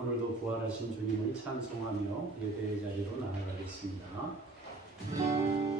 오늘도 부활하신 주님을 찬송하며 예배의 자리로 나아가겠습니다. 주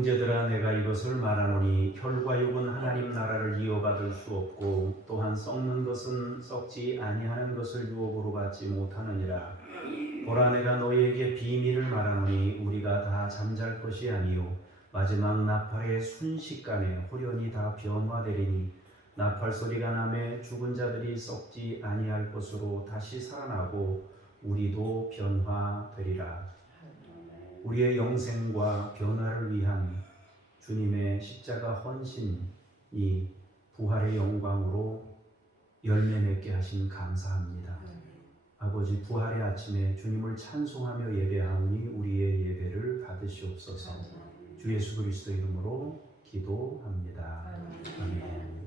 형제들아 내가 이것을 말하노니 혈과 육은 하나님 나라를 이어받을 수 없고 또한 썩는 것은 썩지 아니하는 것을 유업으로 받지 못하느니라. 보라 내가 너희에게 비밀을 말하노니 우리가 다 잠잘 것이 아니요 마지막 나팔의 순식간에 홀연히 다 변화되리니 나팔 소리가 나매 죽은 자들이 썩지 아니할 것으로 다시 살아나고 우리도 변화되리라. 우리의 영생과 변화를 위한 주님의 십자가 헌신이 부활의 영광으로 열매 맺게 하신 감사합니다. 아버지 부활의 아침에 주님을 찬송하며 예배하오니 우리의 예배를 받으시옵소서. 주 예수 그리스도 이름으로 기도합니다. 아멘.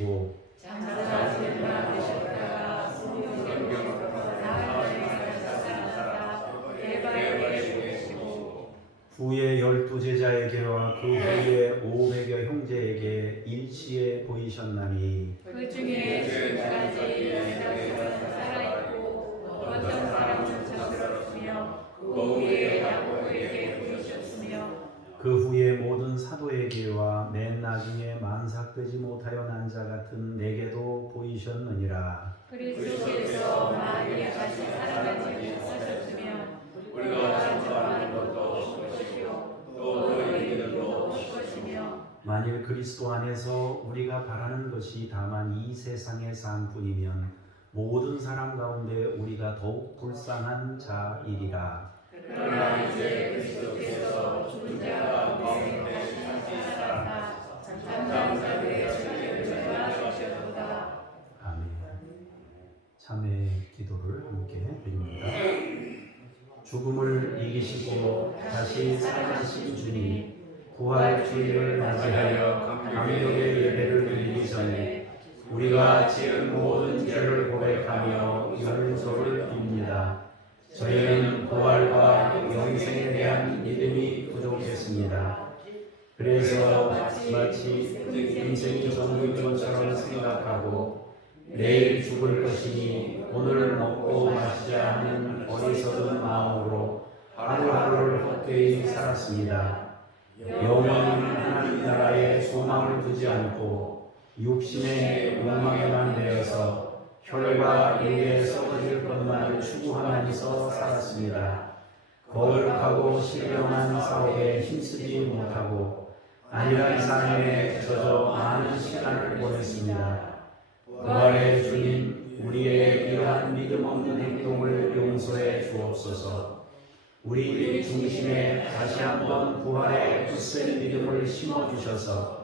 되시고 장사들만 되셨다가 후에 12제자에게와 그 후에 500여 형제에게 일치에 보이셨나니 그 중에 지금까지 살아있고 어떤 사람은 잠들었으며 그 후에 야고보에게 보이셨으며 그 후에 모든 사도에게와 맨 나중에 만삭되지 못하여 난 자 같은 내게도 보이셨느니라. 그리스도께서 만일 다시 살아나지 못하셨으면 우리가 전하는 것도 없을 것이요 또 너희들도 없을 것이며 만일 그리스도 안에서 우리가 바라는 것이 다만 이 세상의 삶뿐이면 모든 사람 가운데 우리가 더욱 불쌍한 자이리라. 그러나 이제 그리스도께서 죽은 자 가운데 다시 살아나 잠잠한 자들의 주를 전하셨도다. 아멘. 참회 기도를 함께 드립니다. 죽음을 이기시고 다시 살아나신 주님, 부활 주일을 맞이하여 감격의 예배를 드리기 전에 우리가 지은 모든 죄를 고백하며 용서를 빕니다. 저희는 부활과 영생에 대한 믿음이 부족했습니다. 그래서 마치 인생이 전부인 것처럼 생각하고 내일 죽을 것이니 오늘 먹고 마시자 하는 어리석은 마음으로 하루하루를 헛되이 살았습니다. 영원한 하나님 나라에 소망을 두지 않고 육신의 욕망에만 매여서 혈과 육에 썩어질 것만을 추구하면서 살았습니다. 거룩하고 신령한 사업에 힘쓰지 못하고 안일한 삶에 젖어 많은 시간을 보냈습니다. 부활의 주님, 우리의 이러한 믿음 없는 행동을 용서해 주옵소서. 우리 중심에 다시 한번 부활의 굳센 믿음을 심어주셔서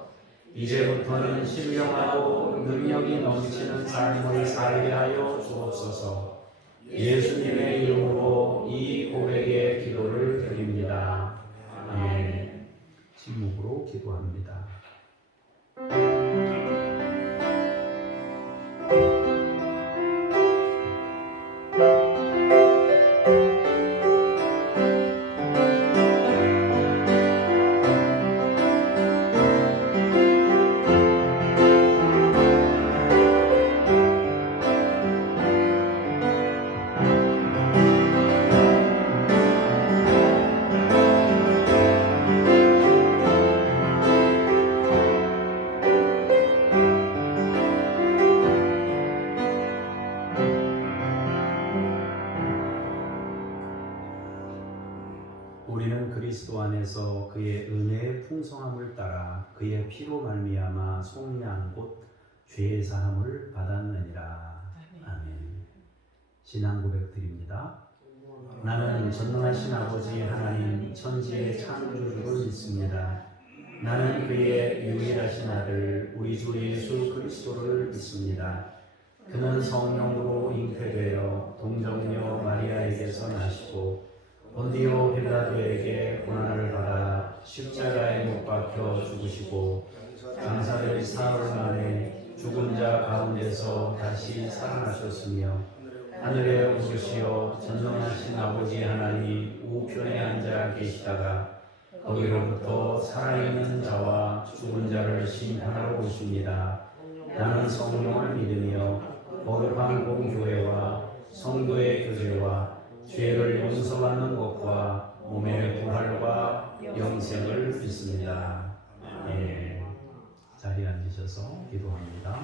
이제부터는 신령하고 능력이 넘치는 삶을 살게 하여 주옵소서. 예수님의 이름으로 이 고백의 기도를 드립니다. 아멘. 침묵으로 기도합니다. 우리는 그리스도 안에서 그의 은혜의 풍성함을 따라 그의 피로 말미암아 속량 곧 죄의 사함을 받았느니라. 아멘. 신앙 고백 드립니다. 나는 전능하신 아버지 하나님 천지의 창조주를 믿습니다. 나는 그의 유일하신 아들 우리 주 예수 그리스도를 믿습니다. 그는 성령으로 잉태되어 동정녀 마리아에게서 나시고 본디오 빌라도에게 고난을 받아 십자가에 못 박혀 죽으시고 장사될 사흘 만에 죽은 자 가운데서 다시 살아나셨으며 하늘에 오르시어 전능하신 아버지 하나님 우편에 앉아 계시다가 거기로부터 살아있는 자와 죽은 자를 심판하러 오십니다. 나는 성령을 믿으며 거룩한 공교회와 성도의 교제와 죄를 용서받는 것과 몸의 부활과 영생을 믿습니다. 네. 자리에 앉으셔서 기도합니다.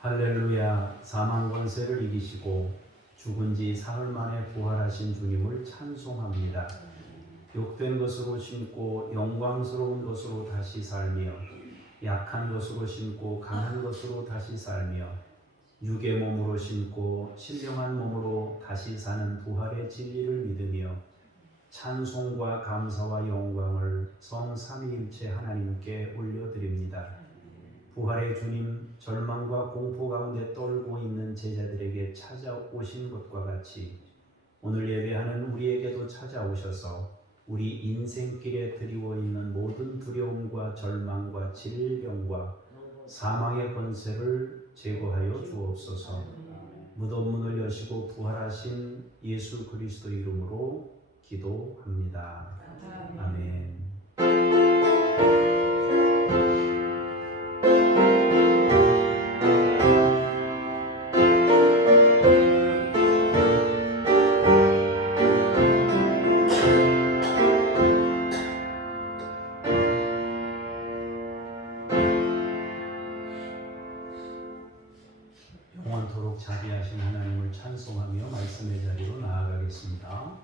할렐루야. 사망 권세를 이기시고 죽은 지 사흘 만에 부활하신 주님을 찬송합니다. 욕된 것으로 심고 영광스러운 것으로 다시 살며 약한 것으로 심고 강한 것으로 다시 살며 육의 몸으로 심고 신령한 몸으로 다시 사는 부활의 진리를 믿으며 찬송과 감사와 영광을 성삼위일체 하나님께 올려드립니다. 부활의 주님, 절망과 공포 가운데 떨고 있는 제자들에게 찾아오신 것과 같이 오늘 예배하는 우리에게도 찾아오셔서 우리 인생길에 드리워 있는 모든 두려움과 절망과 질병과 사망의 권세를 제거하여 주옵소서. 무덤 문을 여시고 부활하신 예수 그리스도 이름으로 기도합니다. 아멘. 영원토록 자비하신 하나님을 찬송하며 말씀의 자리로 나아가겠습니다.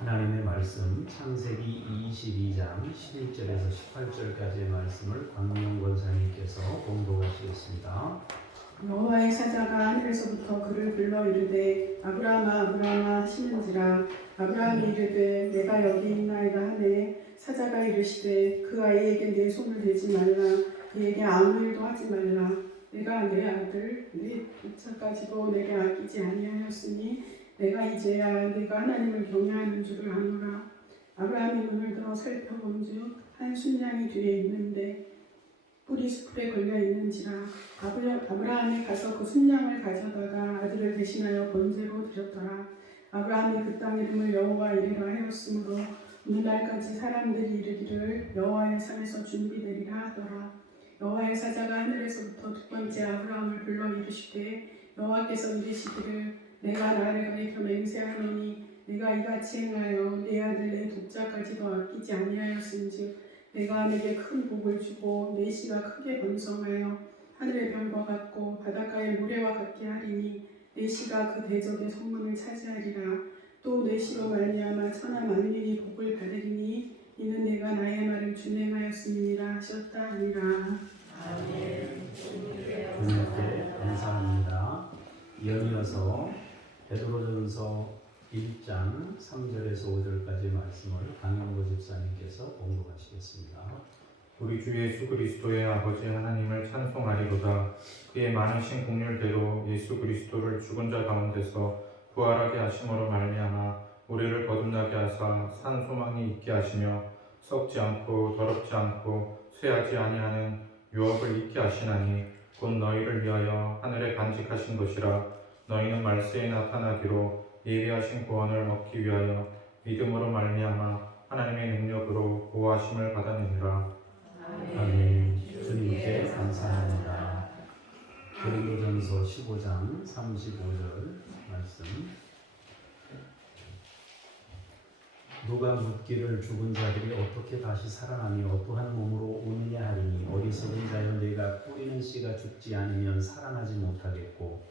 하나님의 말씀 창세기 22장 11절에서 18절까지의 말씀을 광명 권사님께서 봉독하시겠습니다. 여호와의 사자가 하늘에서부터 그를 불러 이르되 아브라함아 아브라함아 하시는지라. 아브라함이 이르되 내가 여기 있나이다 하매 사자가 이르시되 그 아이에게 내 손을 대지 말라. 그에게 아무 일도 하지 말라. 내가 내 아들 내 부차까지도 내게 아끼지 아니하였으니 내가 이제야 내가 하나님을 경외하는 줄을 아노라. 아브라함이 눈을 들어 살펴본즉 한 순양이 뒤에 있는데 뿔이 수풀에 걸려 있는지라. 아브라함이 가서 그 순양을 가져다가 아들을 대신하여 번제로 드렸더라. 아브라함이 그 땅 이름을 여호와 이레라 하였으므로 오늘날까지 사람들이 이르기를 여호와의 산에서 준비되리라 하더라. 여호와의 사자가 하늘에서부터 두 번째 아브라함을 불러 이르시되 여호와께서 이르시기를 내가 나를 가리켜 맹세하노니 내가 이같이 행하여 내 아들 내 독자까지도 아끼지 아니하였은즉 내가 내게 큰 복을 주고 내 씨가 크게 번성하여 하늘의 별과 같고 바닷가의 모래와 같게 하리니 내 씨가 그 대적의 성문을 차지하리라. 또 내 씨로 말미암아 천하 만민이 복을 받으리니 이는 내가 나의 말을 준행하였음이니라 하셨다 하니라. 주님께 감사합니다. 이어서 베드로전서 1장 3절에서 5절까지 말씀을 강영로 집사님께서 봉독하시겠습니다. 우리 주 예수 그리스도의 아버지 하나님을 찬송하리로다. 그의 많으신 긍휼대로 예수 그리스도를 죽은 자 가운데서 부활하게 하심으로 말미암아 우리를 거듭나게 하사 산 소망이 있게 하시며 썩지 않고 더럽지 않고 쇠하지 아니하는 유업을 잊게 하시나니 곧 너희를 위하여 하늘에 간직하신 것이라. 너희는 말세에 나타나기로 예비하신 구원을 얻기 위하여 믿음으로 말미암아 하나님의 능력으로 보호하심을 받아내니라. 아멘. 주님께 감사합니다. 고린도전서 15장 35절 말씀. 누가 묻기를 죽은 자들이 어떻게 다시 살아나며 어떠한 몸으로 오느냐 하리니 어리석은 자여 내가 뿌리는 씨가 죽지 않으면 살아나지 못하겠고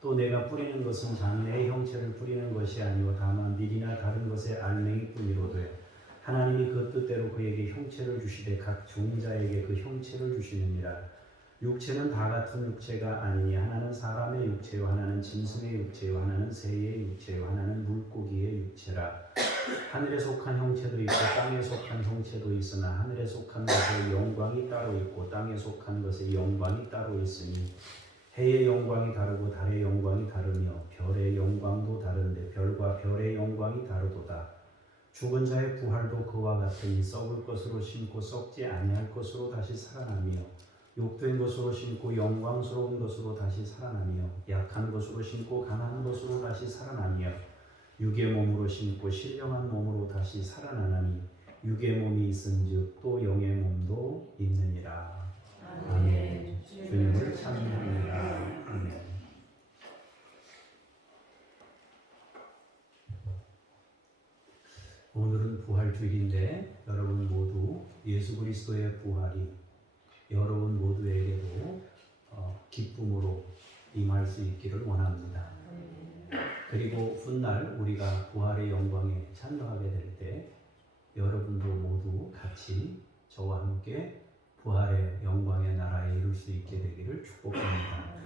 또 내가 뿌리는 것은 장래의 형체를 뿌리는 것이 아니오 다만 밀이나 다른 것의 알맹이뿐이로되 하나님이 그 뜻대로 그에게 형체를 주시되 각 종자에게 그 형체를 주시느니라. 육체는 다 같은 육체가 아니니 하나는 사람의 육체요 하나는 짐승의 육체요 하나는 새의 육체요 하나는 물고기의 육체라. 하늘에 속한 형체도 있고 땅에 속한 형체도 있으나 하늘에 속한 것의 영광이 따로 있고 땅에 속한 것의 영광이 따로 있으니 해의 영광이 다르고 달의 영광이 다르며 별의 영광도 다른데 별과 별의 영광이 다르도다. 죽은 자의 부활도 그와 같으니 썩을 것으로 심고 썩지 아니할 것으로 다시 살아나며 욕된 것으로 심고 영광스러운 것으로 다시 살아나며 약한 것으로 심고 강한 것으로 다시 살아나며 육의 몸으로 심고 신령한 몸으로 다시 살아나나니 육의 몸이 있은즉 또 영의 몸도 있느니라. 아멘. 주님을 찬양합니다. 아멘. 오늘은 부활주일인데 여러분 모두 예수 그리스도의 부활이 여러분 모두에게도 기쁨으로 임할 수 있기를 원합니다. 그리고 훗날 우리가 부활의 영광에 참여하게 될 때 여러분도 모두 같이 저와 함께 부활의 영광의 나라에 이룰 수 있게 되기를 축복합니다.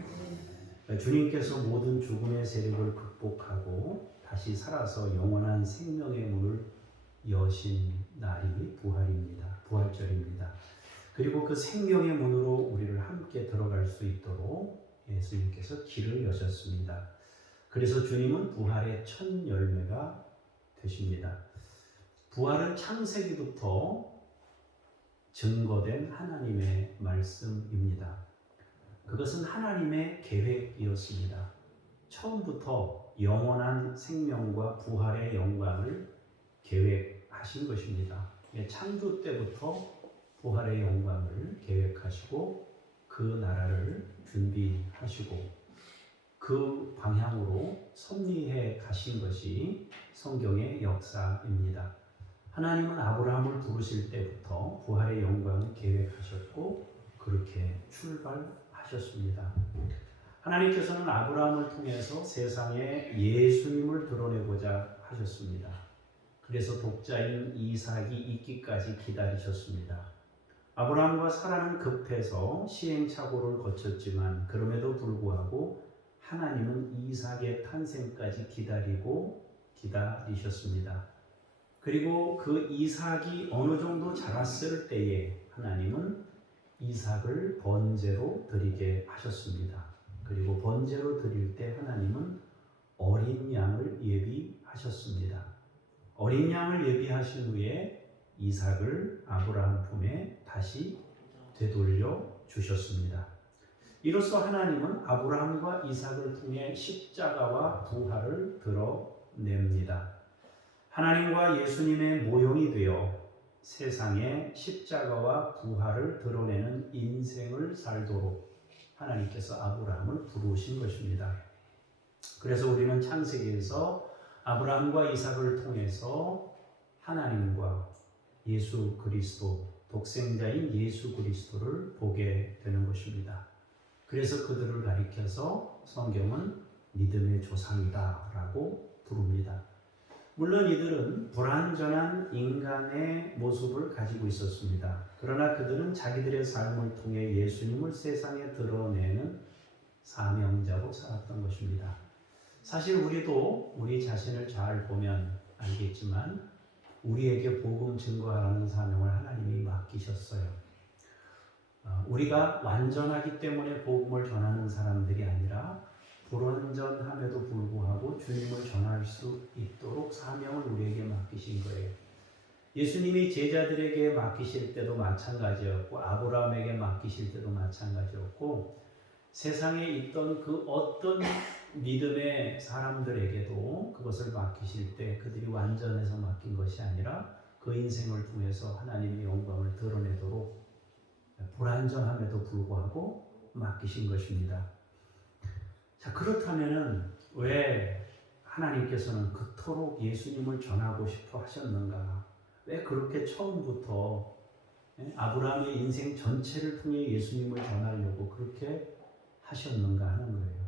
주님께서 모든 죽음의 세력을 극복하고 다시 살아서 영원한 생명의 문을 여신 날이 부활입니다. 부활절입니다. 그리고 그 생명의 문으로 우리를 함께 들어갈 수 있도록 예수님께서 길을 여셨습니다. 그래서 주님은 부활의 첫 열매가 되십니다. 부활은 창세기부터 증거된 하나님의 말씀입니다. 그것은 하나님의 계획이었습니다. 처음부터 영원한 생명과 부활의 영광을 계획하신 것입니다. 창조 때부터 부활의 영광을 계획하시고 그 나라를 준비하시고 그 방향으로 섭리해 가신 것이 성경의 역사입니다. 하나님은 아브라함을 부르실 때부터 부활의 영광을 계획하셨고 그렇게 출발하셨습니다. 하나님께서는 아브라함을 통해서 세상에 예수님을 드러내고자 하셨습니다. 그래서 독자인 이삭이 있기까지 기다리셨습니다. 아브라함과 사라는 급해서 시행착오를 거쳤지만 그럼에도 불구하고 하나님은 이삭의 탄생까지 기다리셨습니다. 그리고 그 이삭이 어느 정도 자랐을 때에 하나님은 이삭을 번제로 드리게 하셨습니다. 그리고 번제로 드릴 때 하나님은 어린 양을 예비하셨습니다. 어린 양을 예비하신 후에 이삭을 아브라함 품에 다시 되돌려 주셨습니다. 이로써 하나님은 아브라함과 이삭을 통해 십자가와 부활을 드러냅니다. 하나님과 예수님의 모형이 되어 세상에 십자가와 부활을 드러내는 인생을 살도록 하나님께서 아브라함을 부르신 것입니다. 그래서 우리는 창세기에서 아브라함과 이삭을 통해서 하나님과 예수 그리스도, 독생자인 예수 그리스도를 보게 되는 것입니다. 그래서 그들을 가리켜서 성경은 믿음의 조상이다 라고 부릅니다. 물론 이들은 불완전한 인간의 모습을 가지고 있었습니다. 그러나 그들은 자기들의 삶을 통해 예수님을 세상에 드러내는 사명자로 살았던 것입니다. 사실 우리도 우리 자신을 잘 보면 알겠지만 우리에게 복음 증거하는 사명을 하나님이 맡기셨어요. 우리가 완전하기 때문에 복음을 전하는 사람들이 아니라 불완전함에도 불구하고 주님을 전할 수 있도록 사명을 우리에게 맡기신 거예요. 예수님이 제자들에게 맡기실 때도 마찬가지였고 아브라함에게 맡기실 때도 마찬가지였고 세상에 있던 그 어떤 믿음의 사람들에게도 그것을 맡기실 때 그들이 완전해서 맡긴 것이 아니라 그 인생을 통해서 하나님의 영광을 드러내도록 불완전함에도 불구하고 맡기신 것입니다. 자, 그렇다면은 왜 하나님께서는 그토록 예수님을 전하고 싶어 하셨는가? 왜 그렇게 처음부터 아브라함의 인생 전체를 통해 예수님을 전하려고 그렇게 하셨는가 하는 거예요.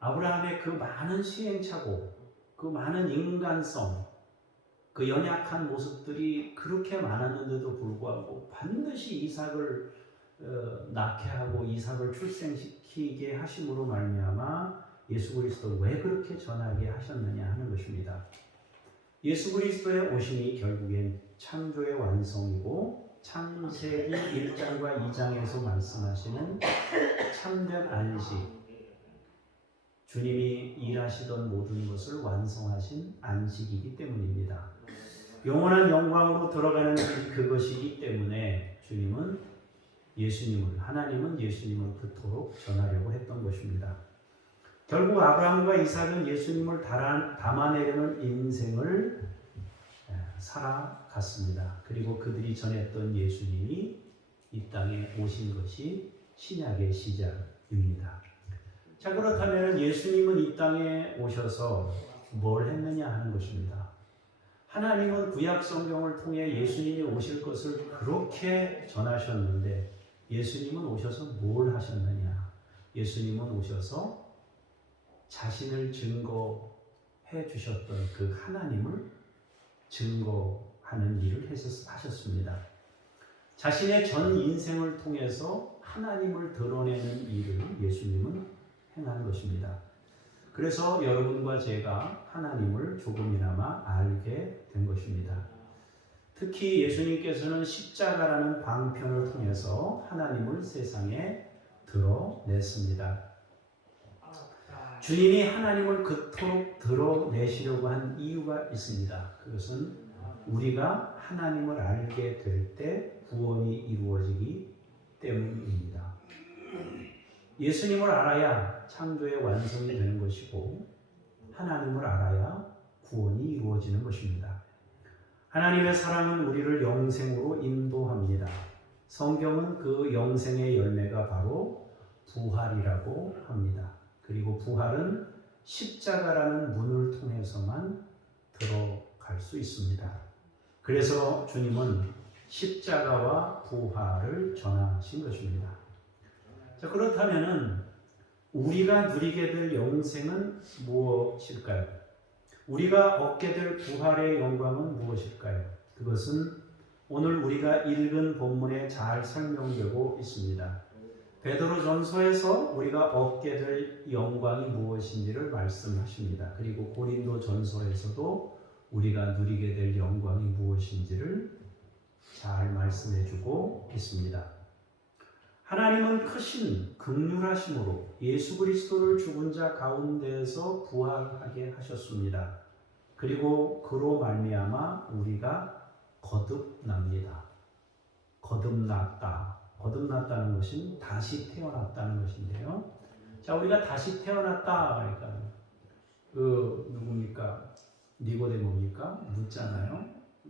아브라함의 그 많은 시행착오, 그 많은 인간성, 그 연약한 모습들이 그렇게 많았는데도 불구하고 반드시 이삭을 낳게 하고 이삭을 출생시키게 하심으로 말미암아 예수 그리스도 왜 그렇게 전하게 하셨느냐 하는 것입니다. 예수 그리스도의 오심이 결국엔 창조의 완성이고 창세기 1장과 2장에서 말씀하시는 참된 안식, 주님이 일하시던 모든 것을 완성하신 안식이기 때문입니다. 영원한 영광으로 들어가는 그것이기 때문에 주님은 예수님을, 하나님은 예수님을 그토록 전하려고 했던 것입니다. 결국 아브라함과 이삭은 예수님을 담아내려는 인생을 살아갔습니다. 그리고 그들이 전했던 예수님이 이 땅에 오신 것이 신약의 시작입니다. 자, 그렇다면 예수님은 이 땅에 오셔서 뭘 했느냐 하는 것입니다. 하나님은 구약 성경을 통해 예수님이 오실 것을 그렇게 전하셨는데 예수님은 오셔서 뭘 하셨느냐? 예수님은 오셔서 자신을 증거해 주셨던 그 하나님을 증거하는 일을 하셨습니다. 자신의 전 인생을 통해서 하나님을 드러내는 일을 예수님은 행한 것입니다. 그래서 여러분과 제가 하나님을 조금이나마 알게 된 것입니다. 특히 예수님께서는 십자가라는 방편을 통해서 하나님을 세상에 드러냈습니다. 주님이 하나님을 그토록 드러내시려고 한 이유가 있습니다. 그것은 우리가 하나님을 알게 될 때 구원이 이루어지기 때문입니다. 예수님을 알아야 창조의 완성이 되는 것이고 하나님을 알아야 구원이 이루어지는 것입니다. 하나님의 사랑은 우리를 영생으로 인도합니다. 성경은 그 영생의 열매가 바로 부활이라고 합니다. 그리고 부활은 십자가라는 문을 통해서만 들어갈 수 있습니다. 그래서 주님은 십자가와 부활을 전하신 것입니다. 자, 그렇다면 우리가 누리게 될 영생은 무엇일까요? 우리가 얻게 될 부활의 영광은 무엇일까요? 그것은 오늘 우리가 읽은 본문에 잘 설명되고 있습니다. 베드로전서에서 우리가 얻게 될 영광이 무엇인지를 말씀하십니다. 그리고 고린도전서에서도 우리가 누리게 될 영광이 무엇인지를 잘 말씀해주고 있습니다. 하나님은 크신 긍휼하심으로 예수 그리스도를 죽은 자 가운데에서 부활하게 하셨습니다. 그리고 그로 말미암아 우리가 거듭납니다. 거듭났다는 것은 다시 태어났다는 것인데요. 자, 우리가 다시 태어났다 그러니까 누굽니까? 니고데모입니까? 묻잖아요.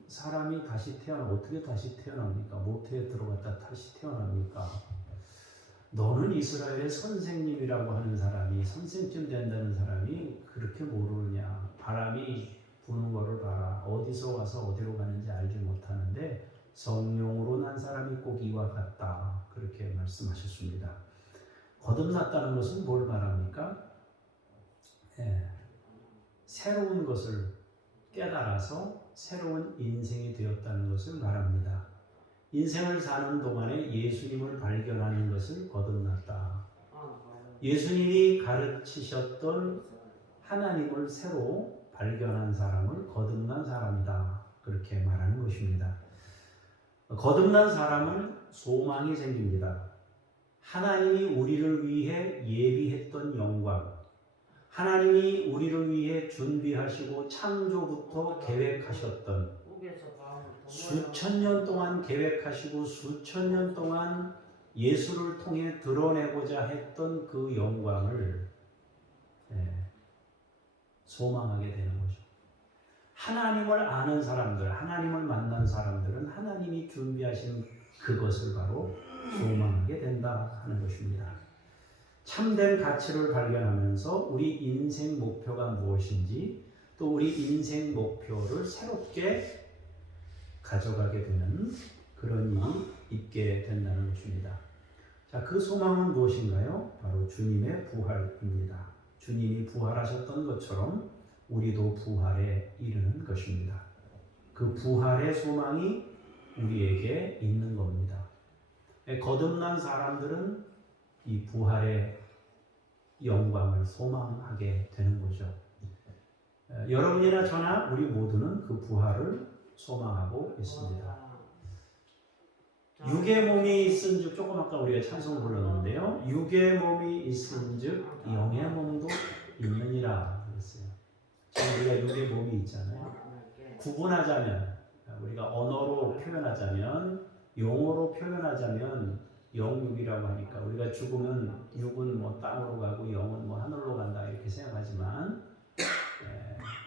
사람이 어떻게 다시 태어납니까? 모태에 들어갔다 다시 태어납니까? 너는 이스라엘의 선생님이라고 하는 사람이, 선생쯤 된다는 사람이 그렇게 모르느냐? 바람이 부는 거를 봐라. 어디서 와서 어디로 가는지 알지 못하는데 성령으로 난 사람이 꼭 이와 같다. 그렇게 말씀하셨습니다. 거듭났다는 것은 뭘 말합니까? 새로운 것을 깨달아서 새로운 인생이 되었다는 것을 말합니다. 인생을 사는 동안에 예수님을 발견하는 것을 거듭났다. 예수님이 가르치셨던 하나님을 새로 발견한 사람을 거듭난 사람이다. 그렇게 말하는 것입니다. 거듭난 사람은 소망이 생깁니다. 하나님이 우리를 위해 예비했던 영광, 하나님이 우리를 위해 준비하시고 창조부터 계획하셨던, 수천 년 동안 계획하시고 수천 년 동안 예수를 통해 드러내고자 했던 그 영광을 소망하게 되는 거죠. 하나님을 아는 사람들, 하나님을 만난 사람들은 하나님이 준비하신 그것을 바로 소망하게 된다 하는 것입니다. 참된 가치를 발견하면서 우리 인생 목표가 무엇인지, 또 우리 인생 목표를 새롭게 가져가게 되는 그런 일이 있게 된다는 것입니다. 자, 그 소망은 무엇인가요? 바로 주님의 부활입니다. 주님이 부활하셨던 것처럼 우리도 부활에 이르는 것입니다. 그 부활의 소망이 우리에게 있는 겁니다. 거듭난 사람들은 이 부활의 영광을 소망하게 되는 거죠. 여러분이나 저나 우리 모두는 그 부활을 소망하고 있습니다. 육의 몸이 있은즉, 조금 아까 우리가 찬송을 불렀는데요. 육의 몸이 있은즉 영의 몸도 있느니라 그랬어요. 지금 우리가 육의 몸이 있잖아요. 구분하자면, 우리가 언어로 표현하자면, 용어로 표현하자면 영육이라고 하니까 우리가 죽으면 육은 뭐 땅으로 가고 영은 뭐 하늘로 간다 이렇게 생각하지만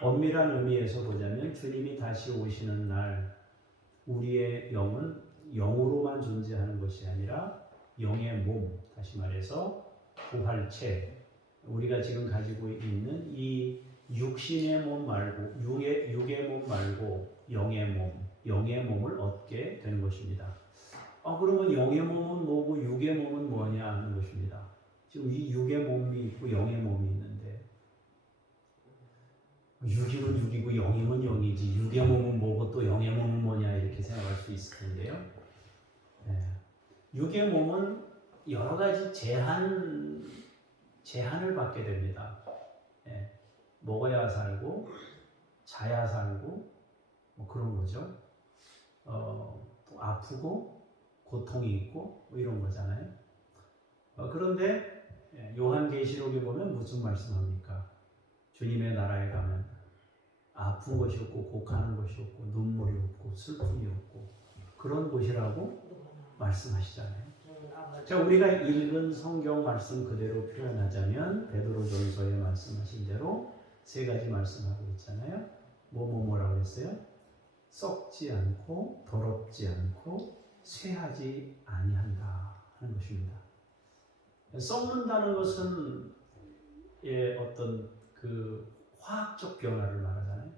엄밀한 의미에서 보자면 주님이 다시 오시는 날 우리의 영은 영으로만 존재하는 것이 아니라 영의 몸, 다시 말해서 부활체, 우리가 지금 가지고 있는 이 육신의 몸 말고 육의 몸 말고 영의 몸을 얻게 되는 것입니다. 그러면 영의 몸은 뭐고 육의 몸은 뭐냐 하는 것입니다. 지금 이 육의 몸이 있고 영의 몸이 있는데 육이면 육이고 영이면 영이지 육의 몸은 뭐고 또 영의 몸은 뭐냐 이렇게 생각할 수 있을 텐데요. 육의 몸은 여러 가지 제한을 받게 됩니다. 먹어야 살고 자야 살고 뭐 그런 거죠. 또 아프고 고통이 있고 뭐 이런 거잖아요. 그런데 요한계시록에 보면 무슨 말씀합니까? 주님의 나라에 가면 아픈 것이 없고 곡하는 것이 없고 눈물이 없고 슬픔이 없고 그런 곳이라고 말씀하시잖아요. 자, 우리가 읽은 성경 말씀 그대로 표현하자면 베드로전서에 말씀하신 대로 세 가지 말씀하고 있잖아요. 뭐라고 했어요? 썩지 않고 더럽지 않고 쇠하지 아니한다 하는 것입니다. 썩는다는 것은 어떤 그 화학적 변화를 말하잖아요.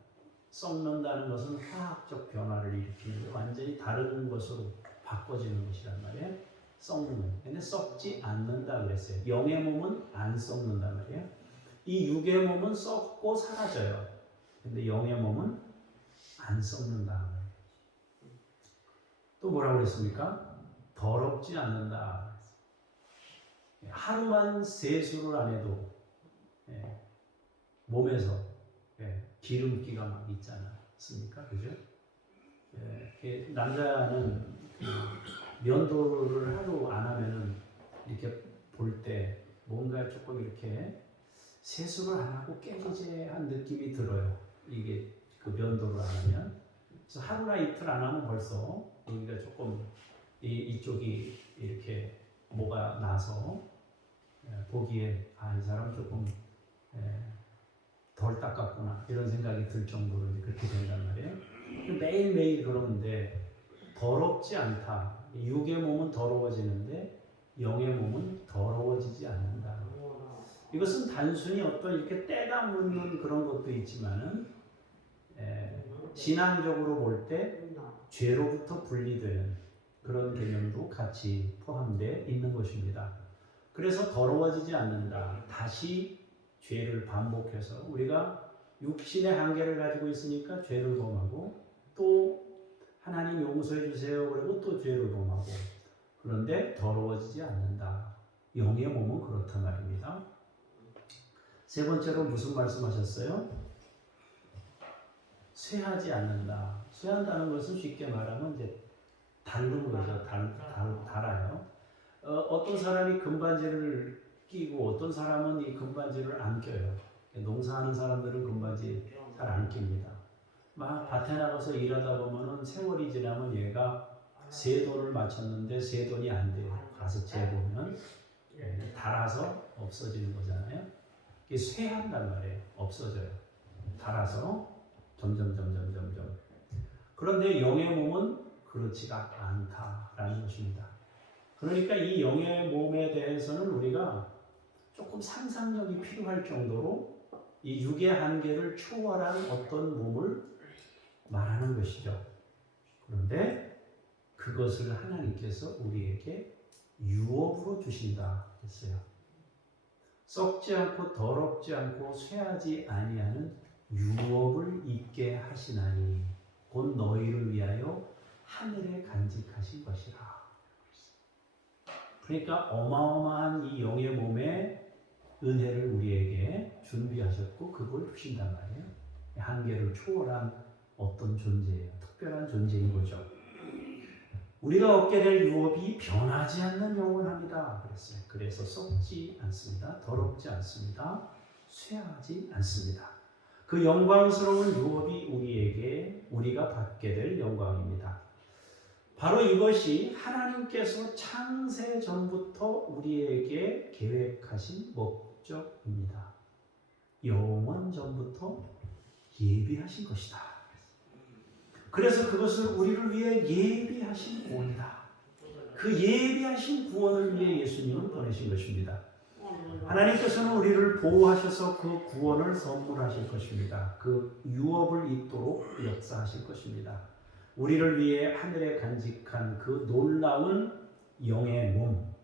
썩는다는 것은 화학적 변화를 일으키는 완전히 다른 것으로 바꿔지는 것이란 말이에요. 썩는 거. 근데 썩지 않는다 그랬어요. 영의 몸은 안 썩는다 말이에요. 이 육의 몸은 썩고 사라져요. 근데 영의 몸은 안 썩는다. 또 뭐라고 그랬습니까? 더럽지 않는다. 하루만 세수를 안 해도 몸에서 기름기가 막 있지 않습니까? 그죠? 남자는 면도를 하루 안 하면은 이렇게 볼 때 뭔가 조금 이렇게 세수를 안 하고 깨지한 느낌이 들어요. 이게 그 면도를 안 하면. 그래서 하루나 이틀 안 하면 벌써 여기가 조금 이쪽이 이렇게 뭐가 나서 보기에 이 사람 조금 덜 닦았구나 이런 생각이 들 정도로 그렇게 된단 말이에요. 매일매일 그러는데 더럽지 않다. 육의 몸은 더러워지는데 영의 몸은 더러워지지 않는다. 이것은 단순히 어떤 이렇게 때가 묻는 그런 것도 있지만은 신앙적으로 볼 때 죄로부터 분리되는 그런 개념도 같이 포함되어 있는 것입니다. 그래서 더러워지지 않는다. 다시 죄를 반복해서 우리가 육신의 한계를 가지고 있으니까 죄를 범하고 또 하나님 용서해 주세요 그리고 또 죄를 범하고 그런데 더러워지지 않는다. 영의 몸은 그렇단 말입니다. 세 번째로 무슨 말씀하셨어요? 쇠하지 않는다. 쇠한다는 것은 쉽게 말하면 이제 닳는 거죠. 닳아요. 어떤 사람이 금반지를 끼고 어떤 사람은 이 금반지를 안 껴요. 농사하는 사람들은 금반지 잘 안 낍니다. 막 밭에 나가서 일하다 보면은 세월이 지나면 얘가 세 돈을 맞췄는데 세 돈이 안 돼요. 가서 재보면 닳아서 없어지는 거잖아요. 이게 쇠한단 말이에요. 없어져요. 닳아서 점점. 그런데 영의 몸은 그렇지가 않다라는 것입니다. 그러니까 이 영의 몸에 대해서는 우리가 조금 상상력이 필요할 정도로 이 육의 한계를 초월한 어떤 몸을 말하는 것이죠. 그런데 그것을 하나님께서 우리에게 유업으로 주신다 했어요. 썩지 않고 더럽지 않고 쇠하지 아니하는 유업을 입게 하시나니 곧 너희를 위하여 하늘에 간직하신 것이라. 그러니까 어마어마한 이 영의 몸의 은혜를 우리에게 준비하셨고 그걸 주신단 말이에요. 한계를 초월한 어떤 존재예요. 특별한 존재인 거죠. 우리가 얻게 될 유업이 변하지 않는 영원합니다. 그랬어요. 그래서 썩지 않습니다. 더럽지 않습니다. 쇠하지 않습니다. 그 영광스러운 유업이 우리가 받게 될 영광입니다. 바로 이것이 하나님께서 창세 전부터 우리에게 계획하신 목적입니다. 영원 전부터 예비하신 것이다. 그래서 그것을 우리를 위해 예비하신 구원이다. 그 예비하신 구원을 위해 예수님을 보내신 것입니다. 하나님께서는 우리를 보호하셔서 그 구원을 선물하실 것입니다. 그 유업을 잇도록 역사하실 것입니다. 우리를 위해 하늘에 간직한 그 놀라운 영의 몸,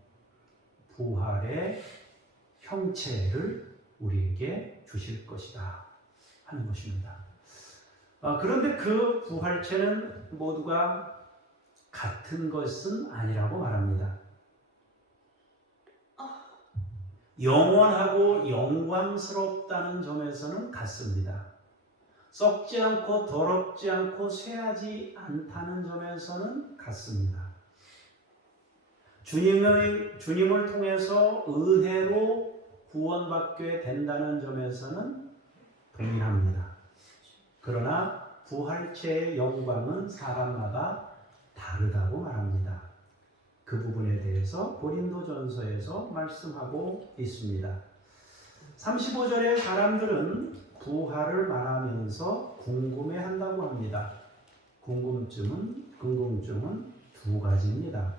부활의 형체를 우리에게 주실 것이다 하는 것입니다. 그런데 그 부활체는 모두가 같은 것은 아니라고 말합니다. 영원하고 영광스럽다는 점에서는 같습니다. 썩지 않고 더럽지 않고 쇠하지 않다는 점에서는 같습니다. 주님을 통해서 은혜로 구원받게 된다는 점에서는 동일합니다. 그러나 부활체의 영광은 사람마다 다르다고 말합니다. 그 부분에 대해서 고린도전서에서 말씀하고 있습니다. 35절에 사람들은 부활을 말하면서 궁금해한다고 합니다. 궁금증은 두 가지입니다.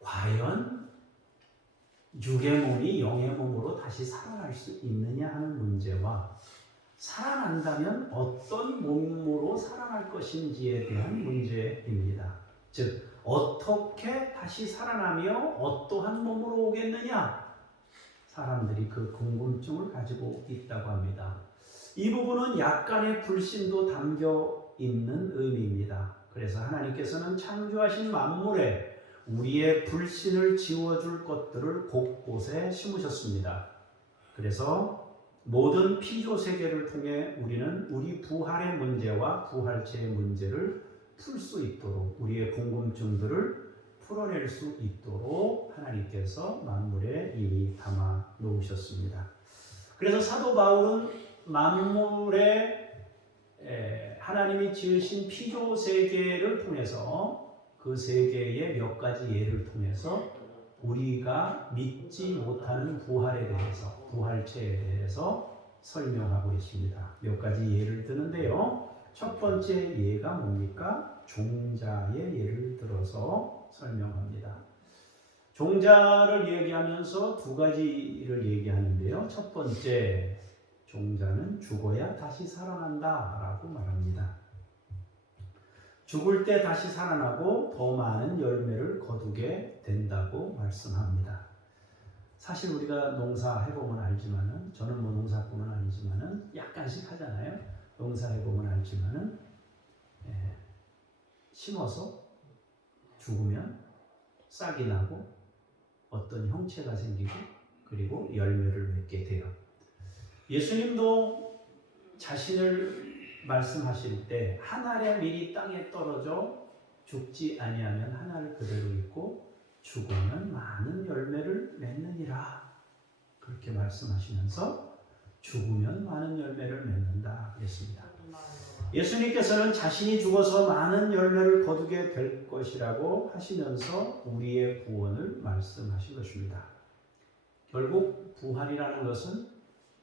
과연 육의 몸이 영의 몸으로 다시 살아날 수 있느냐 하는 문제와 살아난다면 어떤 몸으로 살아날 것인지에 대한 문제입니다. 즉 어떻게 다시 살아나며 어떠한 몸으로 오겠느냐? 사람들이 그 궁금증을 가지고 있다고 합니다. 이 부분은 약간의 불신도 담겨 있는 의미입니다. 그래서 하나님께서는 창조하신 만물에 우리의 불신을 지워줄 것들을 곳곳에 심으셨습니다. 그래서 모든 피조 세계를 통해 우리는 우리 부활의 문제와 부활체의 문제를 풀 수 있도록 우리의 궁금증들을 풀어낼 수 있도록 하나님께서 만물에 이미 담아 놓으셨습니다. 그래서 사도 바울은 만물에 하나님이 지으신 피조 세계를 통해서 그 세계의 몇 가지 예를 통해서 우리가 믿지 못하는 부활에 대해서, 부활체에 대해서 설명하고 있습니다. 몇 가지 예를 드는데요. 첫 번째 예가 뭡니까? 종자의 예를 들어서 설명합니다. 종자를 얘기하면서 두 가지를 얘기하는데요. 첫 번째, 종자는 죽어야 다시 살아난다 라고 말합니다. 죽을 때 다시 살아나고 더 많은 열매를 거두게 된다고 말씀합니다. 사실 우리가 농사해보면 알지만은, 저는 뭐 농사꾼은 아니지만은 약간씩 하잖아요. 농사해보면 알지만은 심어서 죽으면 싹이 나고 어떤 형체가 생기고 그리고 열매를 맺게 돼요. 예수님도 자신을 말씀하실 때 한 알의 밀이 땅에 떨어져 죽지 아니하면 한 알 그대로 있고 죽으면 많은 열매를 맺느니라 그렇게 말씀하시면서 죽으면 많은 열매를 맺는다 그랬습니다. 예수님께서는 자신이 죽어서 많은 열매를 거두게 될 것이라고 하시면서 우리의 구원을 말씀하신 것입니다. 결국 부활이라는 것은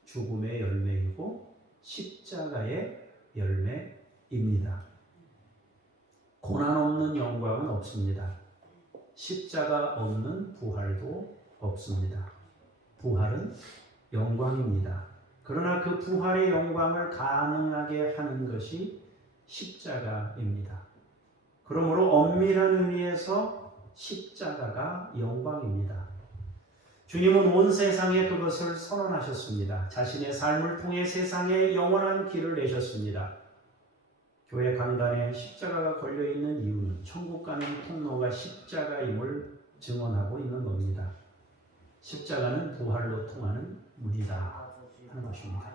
죽음의 열매이고 십자가의 열매입니다. 고난 없는 영광은 없습니다. 십자가 없는 부활도 없습니다. 부활은 영광입니다. 그러나 그 부활의 영광을 가능하게 하는 것이 십자가입니다. 그러므로 엄밀한 의미에서 십자가가 영광입니다. 주님은 온 세상에 그것을 선언하셨습니다. 자신의 삶을 통해 세상에 영원한 길을 내셨습니다. 교회 강단에 십자가가 걸려있는 이유는 천국 가는 통로가 십자가임을 증언하고 있는 겁니다. 십자가는 부활로 통하는 문이다 하는 것입니다.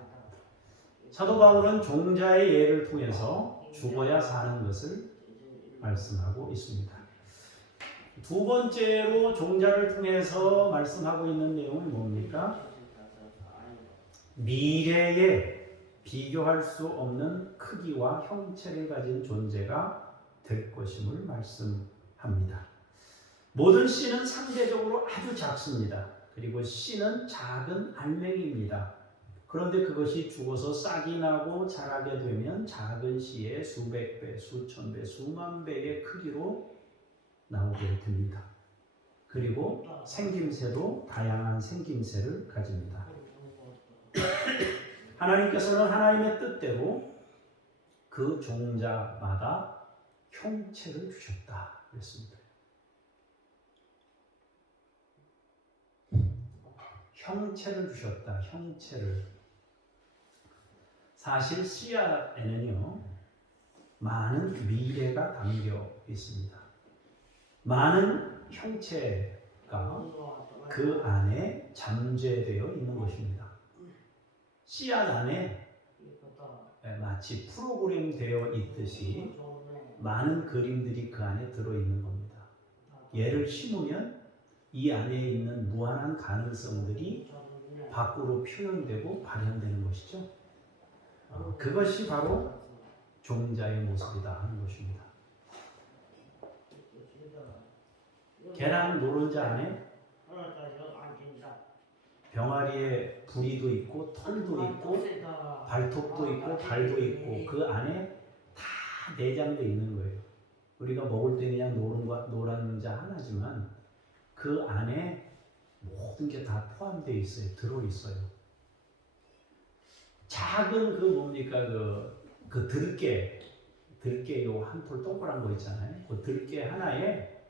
사도 바울은 종자의 예를 통해서 죽어야 사는 것을 말씀하고 있습니다. 두 번째로 종자를 통해서 말씀하고 있는 내용은 뭡니까? 미래에 비교할 수 없는 크기와 형체를 가진 존재가 될 것임을 말씀합니다. 모든 씨는 상대적으로 아주 작습니다. 그리고 씨는 작은 알맹이입니다. 그런데 그것이 죽어서 싹이 나고 자라게 되면 작은 씨의 수백 배, 수천 배, 수만 배의 크기로 나오게 됩니다. 그리고 생김새도 다양한 생김새를 가집니다. 하나님께서는 하나님의 뜻대로 그 종자마다 형체를 주셨다 그랬습니다. 형체를 주셨다. 형체를. 사실 씨앗에는요 많은 미래가 담겨 있습니다. 많은 형체가 그 안에 잠재되어 있는 것입니다. 씨앗 안에 마치 프로그램 되어 있듯이 많은 그림들이 그 안에 들어있는 겁니다. 얘를 심으면 이 안에 있는 무한한 가능성들이 밖으로 표현되고 발현되는 것이죠. 그것이 바로 종자의 모습이다 하는 것입니다. 계란 노른자 안에 병아리에 부리도 있고 털도 있고 발톱도 있고 발도 있고 그 안에 다 내장되어 있는 거예요. 우리가 먹을 때 그냥 노른자 하나지만 그 안에 모든 게 다 포함되어 있어요. 들어있어요. 작은 그 뭡니까 그 들깨 요 한 톨 동그란 거 있잖아요. 그 들깨 하나에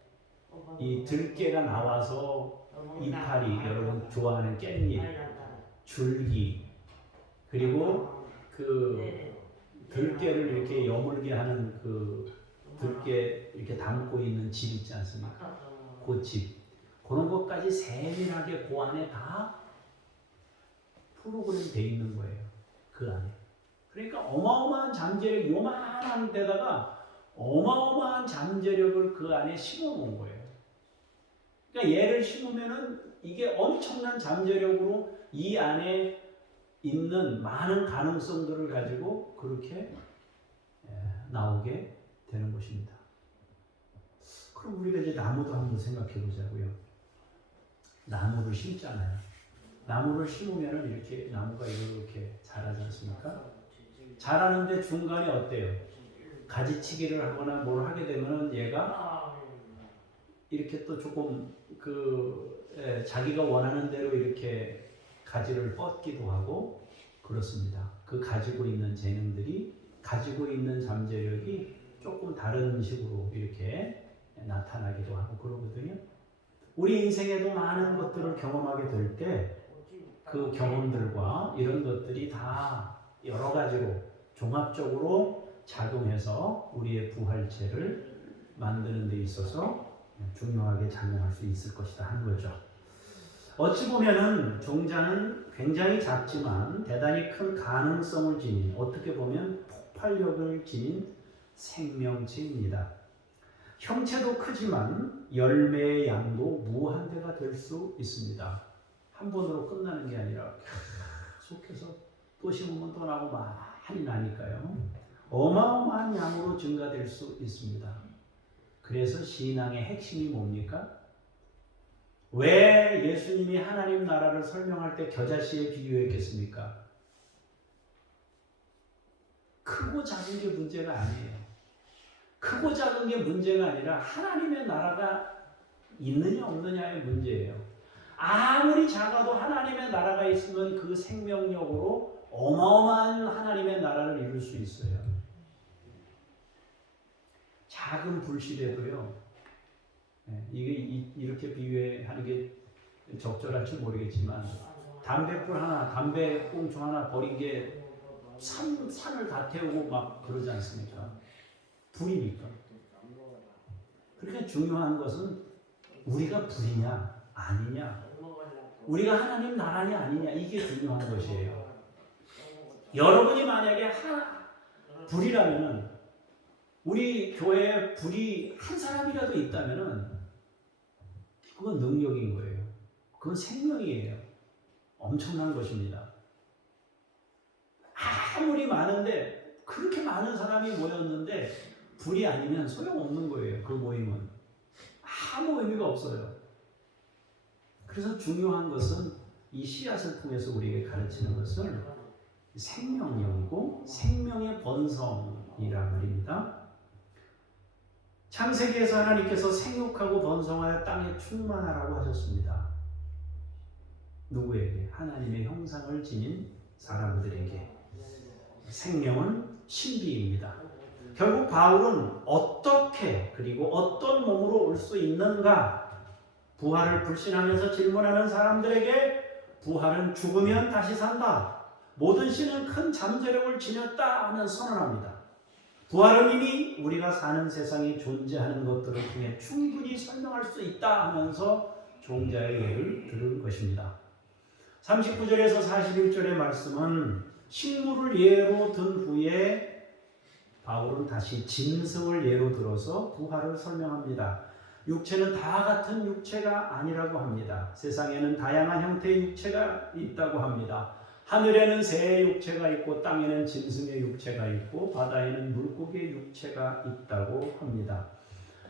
이 들깨가 나와서 이파리, 여러분 좋아하는 깻잎, 줄기, 그리고 그 들깨를 이렇게 여물게 하는 그 들깨 이렇게 담고 있는 집 있지 않습니까? 그 집, 그런 것까지 세밀하게 그 안에 다 프로그램 돼 있는 거예요. 그 안에. 그러니까 어마어마한 잠재력, 요만한 데다가 어마어마한 잠재력을 그 안에 심어 놓은 거예요. 그러니까 얘를 심으면은 이게 엄청난 잠재력으로 이 안에 있는 많은 가능성들을 가지고 그렇게 나오게 되는 것입니다. 그럼 우리가 이제 나무도 한번 생각해 보자고요. 나무를 심잖아요. 나무를 심으면은 이렇게 나무가 이렇게 자라지 않습니까? 자라는데 중간에 어때요? 가지치기를 하거나 뭘 하게 되면은 얘가 이렇게 또 조금 자기가 원하는 대로 이렇게 가지를 뻗기도 하고 그렇습니다. 그 가지고 있는 재능들이 가지고 있는 잠재력이 조금 다른 식으로 이렇게 나타나기도 하고 그러거든요. 우리 인생에도 많은 것들을 경험하게 될 때 그 경험들과 이런 것들이 다 여러 가지로 종합적으로 작용해서 우리의 부활체를 만드는 데 있어서 중요하게 작용할 수 있을 것이다 하는 거죠. 어찌 보면은 종자는 굉장히 작지만 대단히 큰 가능성을 지닌, 어떻게 보면 폭발력을 지닌 생명체입니다. 형체도 크지만 열매의 양도 무한대가 될 수 있습니다. 한 번으로 끝나는 게 아니라 계속해서 또 심으면 또 나고 많이 나니까요. 어마어마한 양으로 증가될 수 있습니다. 그래서 신앙의 핵심이 뭡니까? 왜 예수님이 하나님 나라를 설명할 때 겨자씨에 비유했겠습니까? 크고 작은 게 문제가 아니에요. 크고 작은 게 문제가 아니라 하나님의 나라가 있느냐 없느냐의 문제예요. 아무리 작아도 하나님의 나라가 있으면 그 생명력으로 어마어마한 하나님의 나라를 이룰 수 있어요. 작은 불씨라도요. 이게 이렇게 비유하는 게 적절할지 모르겠지만 담배불 하나, 담배꽁초 하나 버린 게 산을 다 태우고 막 그러지 않습니까? 불이니까. 그러니까 중요한 것은 우리가 불이냐 아니냐, 우리가 하나님 나라냐 아니냐, 이게 중요한 것이에요. 여러분이 만약에 불이라면은, 우리 교회에 불이 한 사람이라도 있다면은 그건 능력인 거예요. 그건 생명이에요. 엄청난 것입니다. 아무리 많은데, 그렇게 많은 사람이 모였는데 불이 아니면 소용없는 거예요. 그 모임은 아무 의미가 없어요. 그래서 중요한 것은 이 씨앗을 통해서 우리에게 가르치는 것은 생명력이고 생명의 번성이란 말입니다. 창세기에서 하나님께서 생육하고 번성하여 땅에 충만하라고 하셨습니다. 누구에게? 하나님의 형상을 지닌 사람들에게. 생명은 신비입니다. 결국 바울은 어떻게 그리고 어떤 몸으로 올 수 있는가? 부활을 불신하면서 질문하는 사람들에게 부활은 죽으면 다시 산다. 모든 씨는 큰 잠재력을 지녔다 하면 선언합니다. 부활은 이미 우리가 사는 세상에 존재하는 것들을 통해 충분히 설명할 수 있다 하면서 종자의 예를 들은 것입니다. 39절에서 41절의 말씀은 식물을 예로 든 후에 바울은 다시 짐승을 예로 들어서 부활을 설명합니다. 육체는 다 같은 육체가 아니라고 합니다. 세상에는 다양한 형태의 육체가 있다고 합니다. 하늘에는 새의 육체가 있고 땅에는 짐승의 육체가 있고 바다에는 물고기의 육체가 있다고 합니다.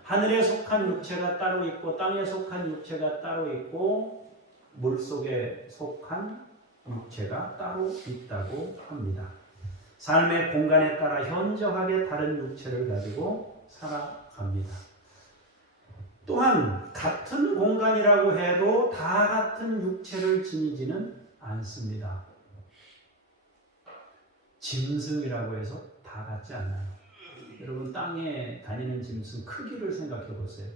하늘에 속한 육체가 따로 있고 땅에 속한 육체가 따로 있고 물속에 속한 육체가 따로 있다고 합니다. 삶의 공간에 따라 현저하게 다른 육체를 가지고 살아갑니다. 또한 같은 공간이라고 해도 다 같은 육체를 지니지는 않습니다. 짐승이라고 해서 다 같지 않아요. 여러분 땅에 다니는 짐승 크기를 생각해 보세요.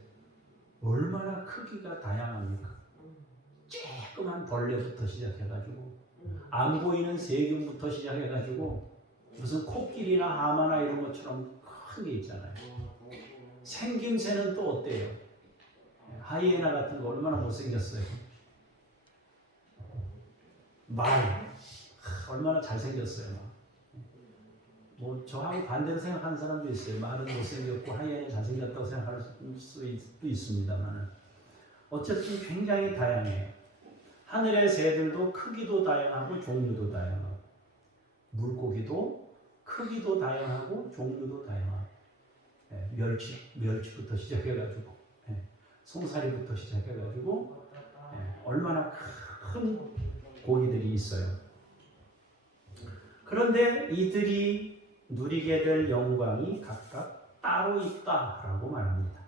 얼마나 크기가 다양합니까? 조그만 벌레부터 시작해가지고 안 보이는 세균부터 시작해가지고 무슨 코끼리나 하마나 이런 것처럼 큰 게 있잖아요. 생김새는 또 어때요? 하이에나 같은 거 얼마나 못생겼어요. 말 얼마나 잘생겼어요. 뭐 저하고 반대로 생각하는 사람도 있어요. 말은 못생겼고 하이에나 잘생겼다고 생각할 수도 있습니다만 어쨌든 굉장히 다양해요. 하늘의 새들도 크기도 다양하고 종류도 다양하고 물고기도 크기도 다양하고 종류도 다양하고 멸치부터 시작해가지고 송사리부터 시작해가지고 얼마나 큰 고기들이 있어요. 그런데 이들이 누리게 될 영광이 각각 따로 있다라고 말합니다.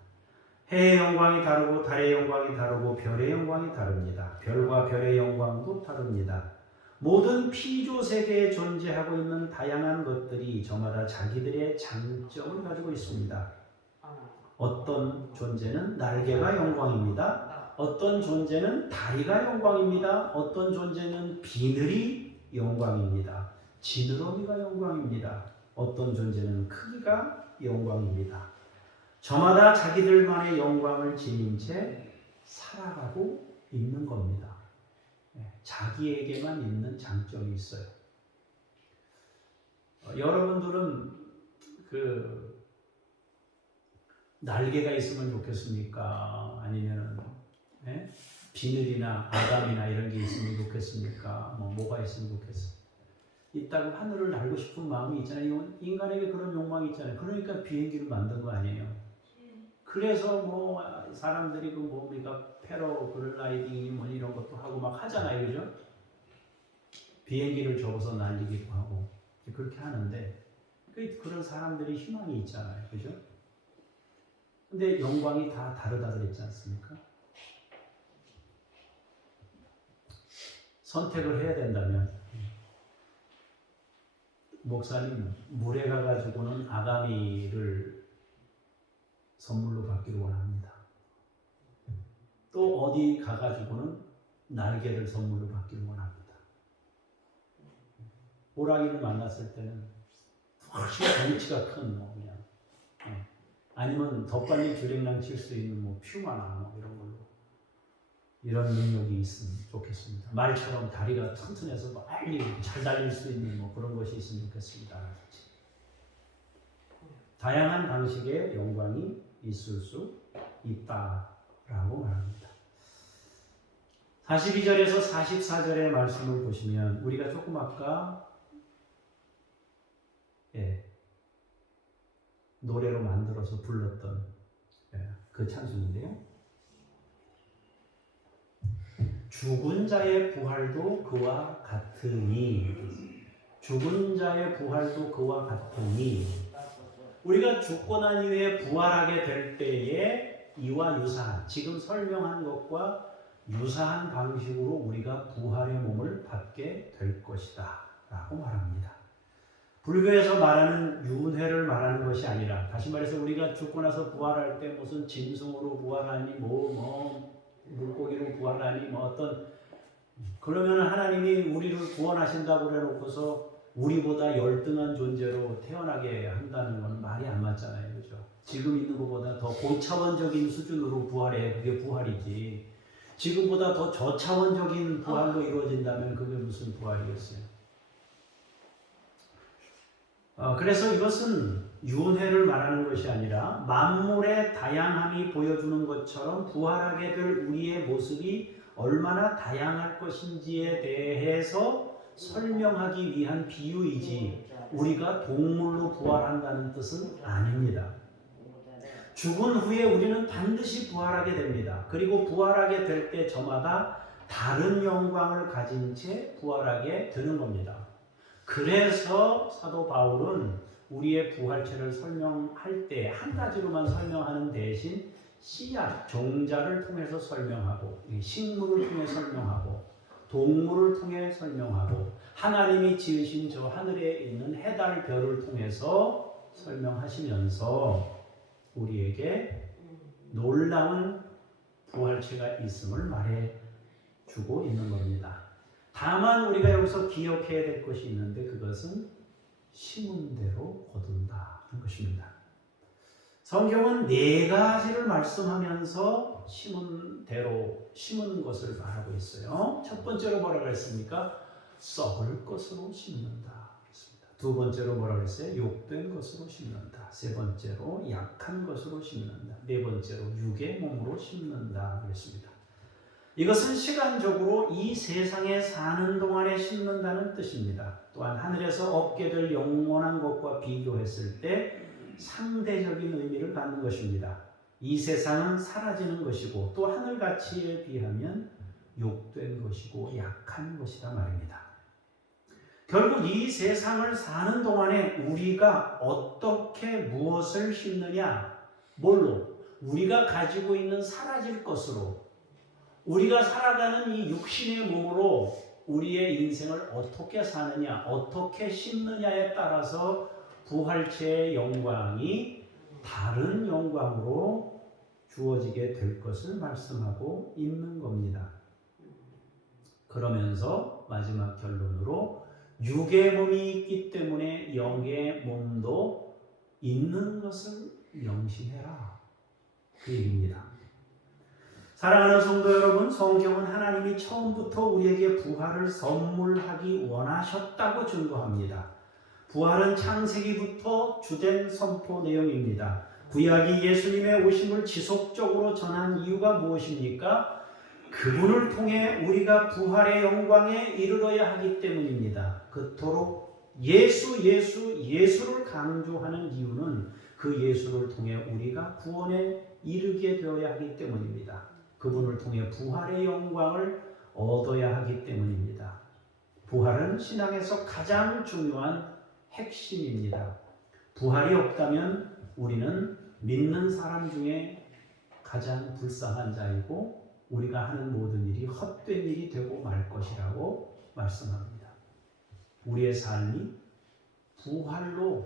해의 영광이 다르고 달의 영광이 다르고 별의 영광이 다릅니다. 별과 별의 영광도 다릅니다. 모든 피조 세계에 존재하고 있는 다양한 것들이 저마다 자기들의 장점을 가지고 있습니다. 어떤 존재는 날개가 영광입니다. 어떤 존재는 다리가 영광입니다. 어떤 존재는 비늘이 영광입니다. 지느러미가 영광입니다. 어떤 존재는 크기가 영광입니다. 저마다 자기들만의 영광을 지닌 채 살아가고 있는 겁니다. 자기에게만 있는 장점이 있어요. 여러분들은 날개가 있으면 좋겠습니까? 아니면 비늘이나 아담이나 이런 게 있으면 좋겠습니까? 뭐가 있으면 좋겠어요? 있다고 하늘을 날고 싶은 마음이 있잖아요. 인간에게 그런 욕망이 있잖아요. 그러니까 비행기를 만든 거 아니에요. 그래서 뭐 사람들이 패러글라이딩이 뭐 이런 것도 하고 막 하잖아요, 그죠? 비행기를 접어서 날리기도 하고 그렇게 하는데 그런 사람들이 희망이 있잖아요, 그죠? 근데 영광이 다 다르다 그랬지 않습니까? 선택을 해야 된다면 목사님 물에 가가지고는 아가미를 선물로 받기를 원합니다. 또 어디 가가지고는 날개를 선물로 받기를 원합니다. 호랑이를 만났을 때는 훨씬 덩치가 큰 그냥 아니면 더 빨리 주랭랑 칠 수 있는 퓨마나 이런 걸로 이런 능력이 있으면 좋겠습니다. 말처럼 다리가 튼튼해서 빨리 잘 달릴 수 있는 그런 것이 있으면 좋겠습니다. 다양한 방식의 영광이 있을 수 있다라고 말합니다. 42절에서 44절의 말씀을 보시면 우리가 조금 아까 노래로 만들어서 불렀던 그 찬송인데요. 죽은 자의 부활도 그와 같으니, 죽은 자의 부활도 그와 같으니, 우리가 죽고 난 이후에 부활하게 될 때에 이와 유사한, 지금 설명한 것과 유사한 방식으로 우리가 부활의 몸을 받게 될 것이다 라고 말합니다. 불교에서 말하는 윤회를 말하는 것이 아니라, 다시 말해서 우리가 죽고 나서 부활할 때 무슨 짐승으로 부활하니 물고기로 부활하니 어떤, 그러면 하나님이 우리를 구원하신다고 그래놓고서 우리보다 열등한 존재로 태어나게 한다는 건 말이 안 맞잖아요. 그죠? 지금 있는 것보다 더 고차원적인 수준으로 부활해. 그게 부활이지. 지금보다 더 저차원적인 부활로 이루어진다면 그게 무슨 부활이겠어요? 그래서 이것은 윤회를 말하는 것이 아니라 만물의 다양함이 보여주는 것처럼 부활하게 될 우리의 모습이 얼마나 다양할 것인지에 대해서 설명하기 위한 비유이지, 우리가 동물로 부활한다는 뜻은 아닙니다. 죽은 후에 우리는 반드시 부활하게 됩니다. 그리고 부활하게 될 때 저마다 다른 영광을 가진 채 부활하게 되는 겁니다. 그래서 사도 바울은 우리의 부활체를 설명할 때 한 가지로만 설명하는 대신 씨앗, 종자를 통해서 설명하고, 식물을 통해 설명하고, 동물을 통해 설명하고, 하나님이 지으신 저 하늘에 있는 해달 별을 통해서 설명하시면서 우리에게 놀라운 부활체가 있음을 말해주고 있는 겁니다. 다만 우리가 여기서 기억해야 될 것이 있는데, 그것은 심은 대로 거둔다는 것입니다. 성경은 네 가지를 말씀하면서 심은 대로, 심은 것을 말하고 있어요. 첫 번째로 뭐라고 했습니까? 썩을 것으로 심는다. 두 번째로 뭐라고 했어요? 욕된 것으로 심는다. 세 번째로 약한 것으로 심는다. 네 번째로 육의 몸으로 심는다. 그랬습니다. 이것은 시간적으로 이 세상에 사는 동안에 심는다는 뜻입니다. 또한 하늘에서 얻게 될 영원한 것과 비교했을 때 상대적인 의미를 갖는 것입니다. 이 세상은 사라지는 것이고 또 하늘 가치에 비하면 욕된 것이고 약한 것이다 말입니다. 결국 이 세상을 사는 동안에 우리가 어떻게 무엇을 심느냐, 뭘로? 우리가 가지고 있는 사라질 것으로, 우리가 살아가는 이 육신의 몸으로 우리의 인생을 어떻게 사느냐, 어떻게 심느냐에 따라서 부활체의 영광이 다른 영광으로 주어지게 될 것을 말씀하고 있는 겁니다. 그러면서 마지막 결론으로 육의 몸이 있기 때문에 영의 몸도 있는 것을 명심해라, 그 얘기입니다. 사랑하는 성도 여러분, 성경은 하나님이 처음부터 우리에게 부활을 선물하기 원하셨다고 증거합니다. 부활은 창세기부터 주된 선포 내용입니다. 구약이 예수님의 오심을 지속적으로 전한 이유가 무엇입니까? 그분을 통해 우리가 부활의 영광에 이르러야 하기 때문입니다. 그토록 예수를 강조하는 이유는 그 예수를 통해 우리가 구원에 이르게 되어야 하기 때문입니다. 그분을 통해 부활의 영광을 얻어야 하기 때문입니다. 부활은 신앙에서 가장 중요한 핵심입니다. 부활이 없다면 우리는 믿는 사람 중에 가장 불쌍한 자이고 우리가 하는 모든 일이 헛된 일이 되고 말 것이라고 말씀합니다. 우리의 삶이 부활로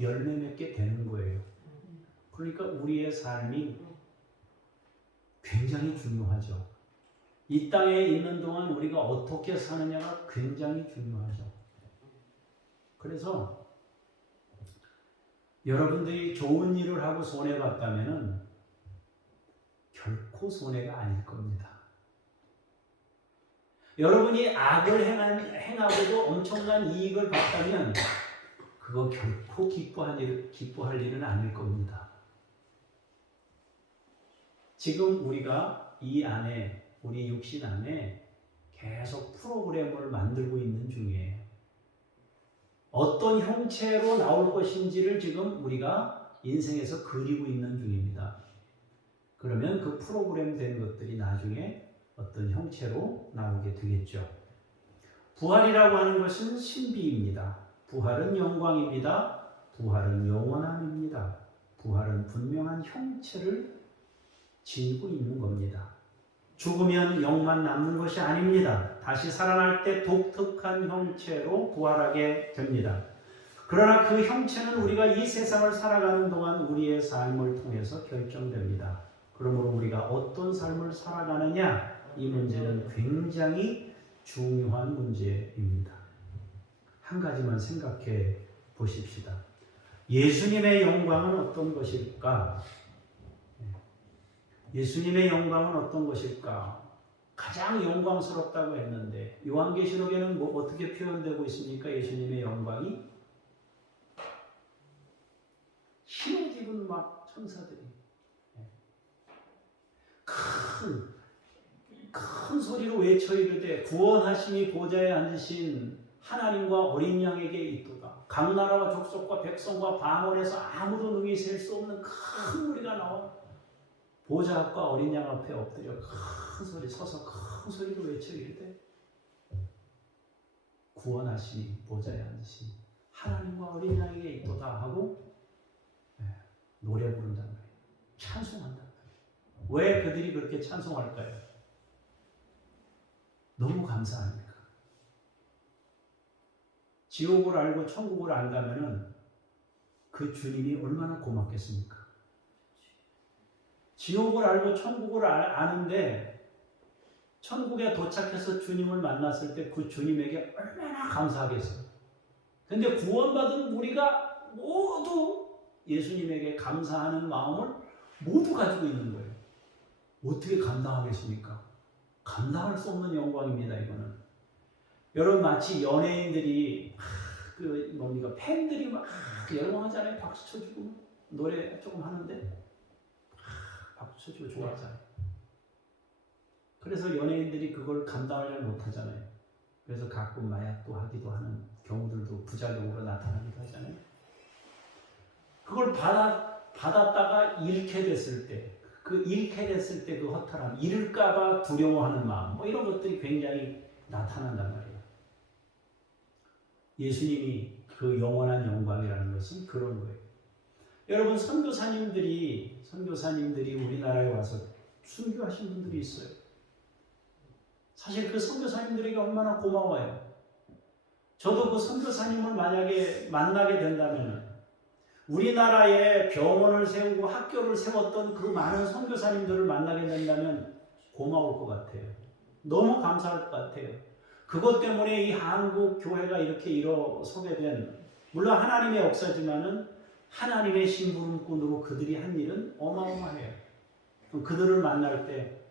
열매 맺게 되는 거예요. 그러니까 우리의 삶이 굉장히 중요하죠. 이 땅에 있는 동안 우리가 어떻게 사느냐가 굉장히 중요하죠. 그래서 여러분들이 좋은 일을 하고 손해봤다면 결코 손해가 아닐 겁니다. 여러분이 악을 행하고도 엄청난 이익을 봤다면 그거 결코 기뻐할 일은 아닐 겁니다. 지금 우리가 이 안에, 우리 육신 안에 계속 프로그램을 만들고 있는 중이에요. 어떤 형체로 나올 것인지를 지금 우리가 인생에서 그리고 있는 중입니다. 그러면 그 프로그램 된 것들이 나중에 어떤 형체로 나오게 되겠죠. 부활이라고 하는 것은 신비입니다. 부활은 영광입니다. 부활은 영원함입니다. 부활은 분명한 형체를 지니고 있는 겁니다. 죽으면 영만 남는 것이 아닙니다. 다시 살아날 때 독특한 형체로 부활하게 됩니다. 그러나 그 형체는 우리가 이 세상을 살아가는 동안 우리의 삶을 통해서 결정됩니다. 그러므로 우리가 어떤 삶을 살아가느냐, 이 문제는 굉장히 중요한 문제입니다. 한 가지만 생각해 보십시다. 예수님의 영광은 어떤 것일까? 예수님의 영광은 어떤 것일까? 가장 영광스럽다고 했는데 요한계시록에는 어떻게 표현되고 있습니까? 예수님의 영광이 힘을 입은 막 천사들이 큰 소리로 외쳐 이르되 구원하심이 보좌에 앉으신 하나님과 어린 양에게 있도다. 각 나라와 족속과 백성과 방언에서 아무도 능히 셀 수 없는 큰 무리가 나와 보좌 앞과 어린 양 앞에 엎드려 큰 소리 서서 큰 소리로 외쳐 이르되 구원하심이 보좌에 앉으신 하나님과 어린 양에게 있도다 하고 노래 부른단 말이에요. 찬송한단 말이에요. 왜 그들이 그렇게 찬송할까요? 너무 감사하니까. 지옥을 알고 천국을 안다면은 그 주님이 얼마나 고맙겠습니까? 지옥을 알고 천국을 아는데 천국에 도착해서 주님을 만났을 때 그 주님에게 얼마나 감사하겠어요. 근데 구원받은 우리가 모두 예수님에게 감사하는 마음을 모두 가지고 있는 거예요. 어떻게 감당하겠습니까? 감당할 수 없는 영광입니다. 이거는 여러분 마치 연예인들이 팬들이 막 열광하잖아요. 박수 쳐주고 노래 조금 하는데 박수 쳐주고 좋아하잖아요. 그래서 연예인들이 그걸 감당을 못하잖아요. 그래서 가끔 마약도 하기도 하는 경우들도 부작용으로 나타나기도 하잖아요. 그걸 받았다가 잃게 됐을 때, 그 허탈함, 잃을까봐 두려워하는 마음, 이런 것들이 굉장히 나타난단 말이에요. 예수님이 그 영원한 영광이라는 것은 그런 거예요. 여러분 선교사님들이 우리나라에 와서 순교하신 분들이 있어요. 사실 그 선교사님들에게 얼마나 고마워요. 저도 그 선교사님을 만약에 만나게 된다면 우리나라에 병원을 세우고 학교를 세웠던 그 많은 선교사님들을 만나게 된다면 고마울 것 같아요. 너무 감사할 것 같아요. 그것 때문에 이 한국 교회가 이렇게 일어서게 된, 물론 하나님의 역사지만은 하나님의 심부름꾼으로 그들이 한 일은 어마어마해요. 그들을 만날 때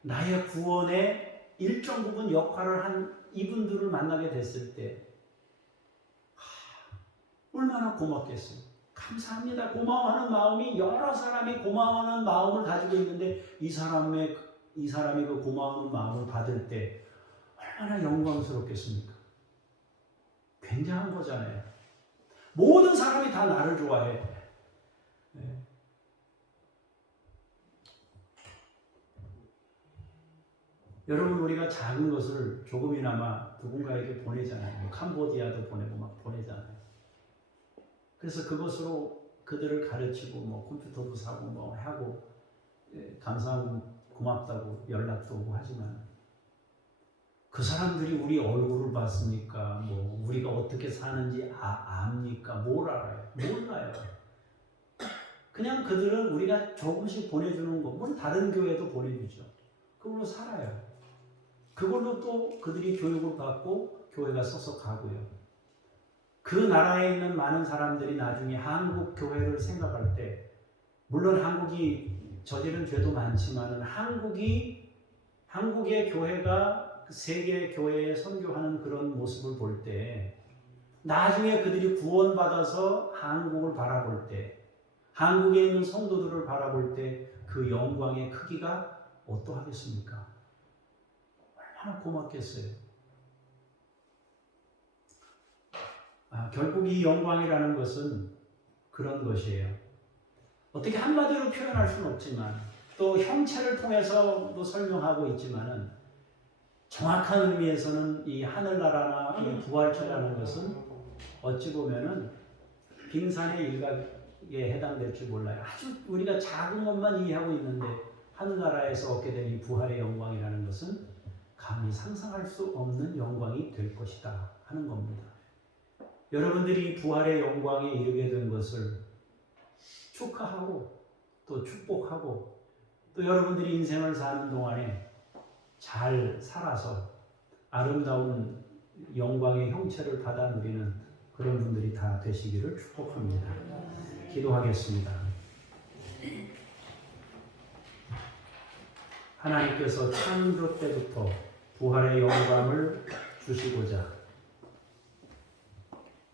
나의 구원의 일정 부분 역할을 한 이분들을 만나게 됐을 때 얼마나 고맙겠어요. 감사합니다. 고마워하는 마음이, 여러 사람이 고마워하는 마음을 가지고 있는데 이 사람이 그 고마워하는 마음을 받을 때 얼마나 영광스럽겠습니까? 굉장한 거잖아요. 모든 사람이 다 나를 좋아해. 네. 여러분 우리가 작은 것을 조금이나마 누군가에게 보내잖아요. 캄보디아도 보내고 막 보내잖아요. 그래서 그것으로 그들을 가르치고 컴퓨터도 사고 하고 감사하고 고맙다고 연락도 오고 하지만 그 사람들이 우리 얼굴을 봤습니까? 우리가 어떻게 사는지 압니까? 뭘 알아요? 몰라요. 그냥 그들은 우리가 조금씩 보내주는 거, 물론 다른 교회도 보내주죠. 그걸로 살아요. 그걸로 또 그들이 교육을 받고 교회가 서서 가고요. 그 나라에 있는 많은 사람들이 나중에 한국 교회를 생각할 때, 물론 한국이 저지른 죄도 많지만은 한국의 교회가 세계 교회에 선교하는 그런 모습을 볼 때, 나중에 그들이 구원받아서 한국을 바라볼 때, 한국에 있는 성도들을 바라볼 때 그 영광의 크기가 어떠하겠습니까? 얼마나 고맙겠어요. 결국 이 영광이라는 것은 그런 것이에요. 어떻게 한마디로 표현할 수는 없지만 또 형체를 통해서도 설명하고 있지만은 정확한 의미에서는 이 하늘나라나 이 부활체라는 것은 어찌 보면은 빙산의 일각에 해당될지 몰라요. 아주 우리가 작은 것만 이해하고 있는데 하늘나라에서 얻게 된 이 부활의 영광이라는 것은 감히 상상할 수 없는 영광이 될 것이다 하는 겁니다. 여러분들이 부활의 영광에 이르게 된 것을 축하하고 또 축복하고 또 여러분들이 인생을 사는 동안에 잘 살아서 아름다운 영광의 형체를 받아 누리는 그런 분들이 다 되시기를 축복합니다. 기도하겠습니다. 하나님께서 창조 때부터 부활의 영광을 주시고자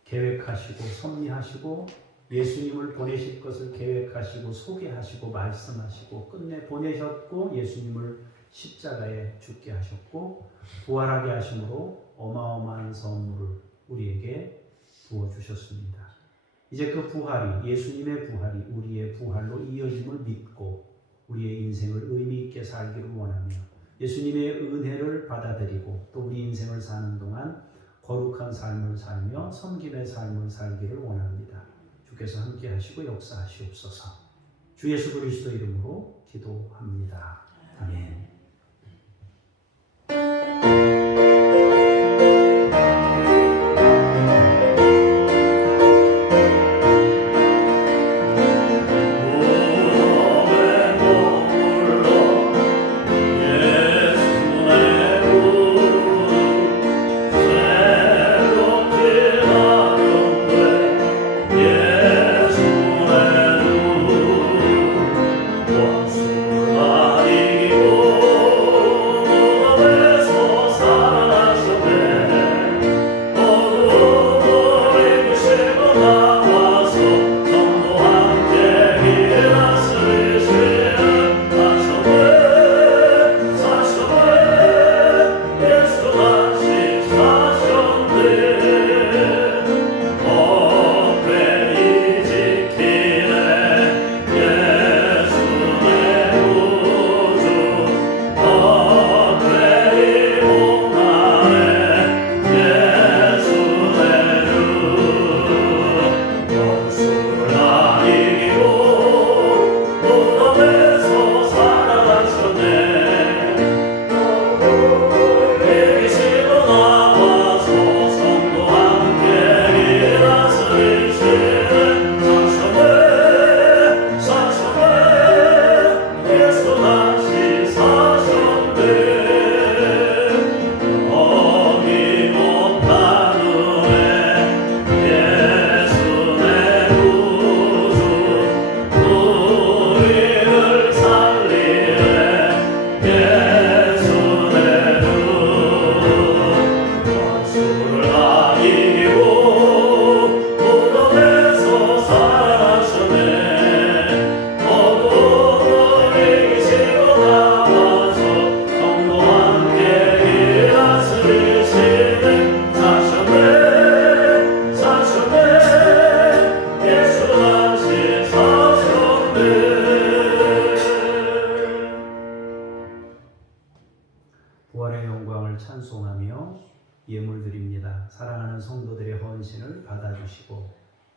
계획하시고 섭리하시고 예수님을 보내실 것을 계획하시고 소개하시고 말씀하시고 끝내 보내셨고 예수님을 십자가에 죽게 하셨고 부활하게 하심으로 어마어마한 선물을 우리에게 부어주셨습니다. 이제 그 부활이 예수님의 부활이 우리의 부활로 이어짐을 믿고 우리의 인생을 의미 있게 살기를 원하며 예수님의 은혜를 받아들이고 또 우리 인생을 사는 동안 거룩한 삶을 살며 섬김의 삶을 살기를 원합니다. 주께서 함께 하시고 역사하시옵소서. 주 예수 그리스도 이름으로 기도합니다. 아멘. 부활의 영광을 찬송하며 예물 드립니다. 사랑하는 성도들의 헌신을 받아주시고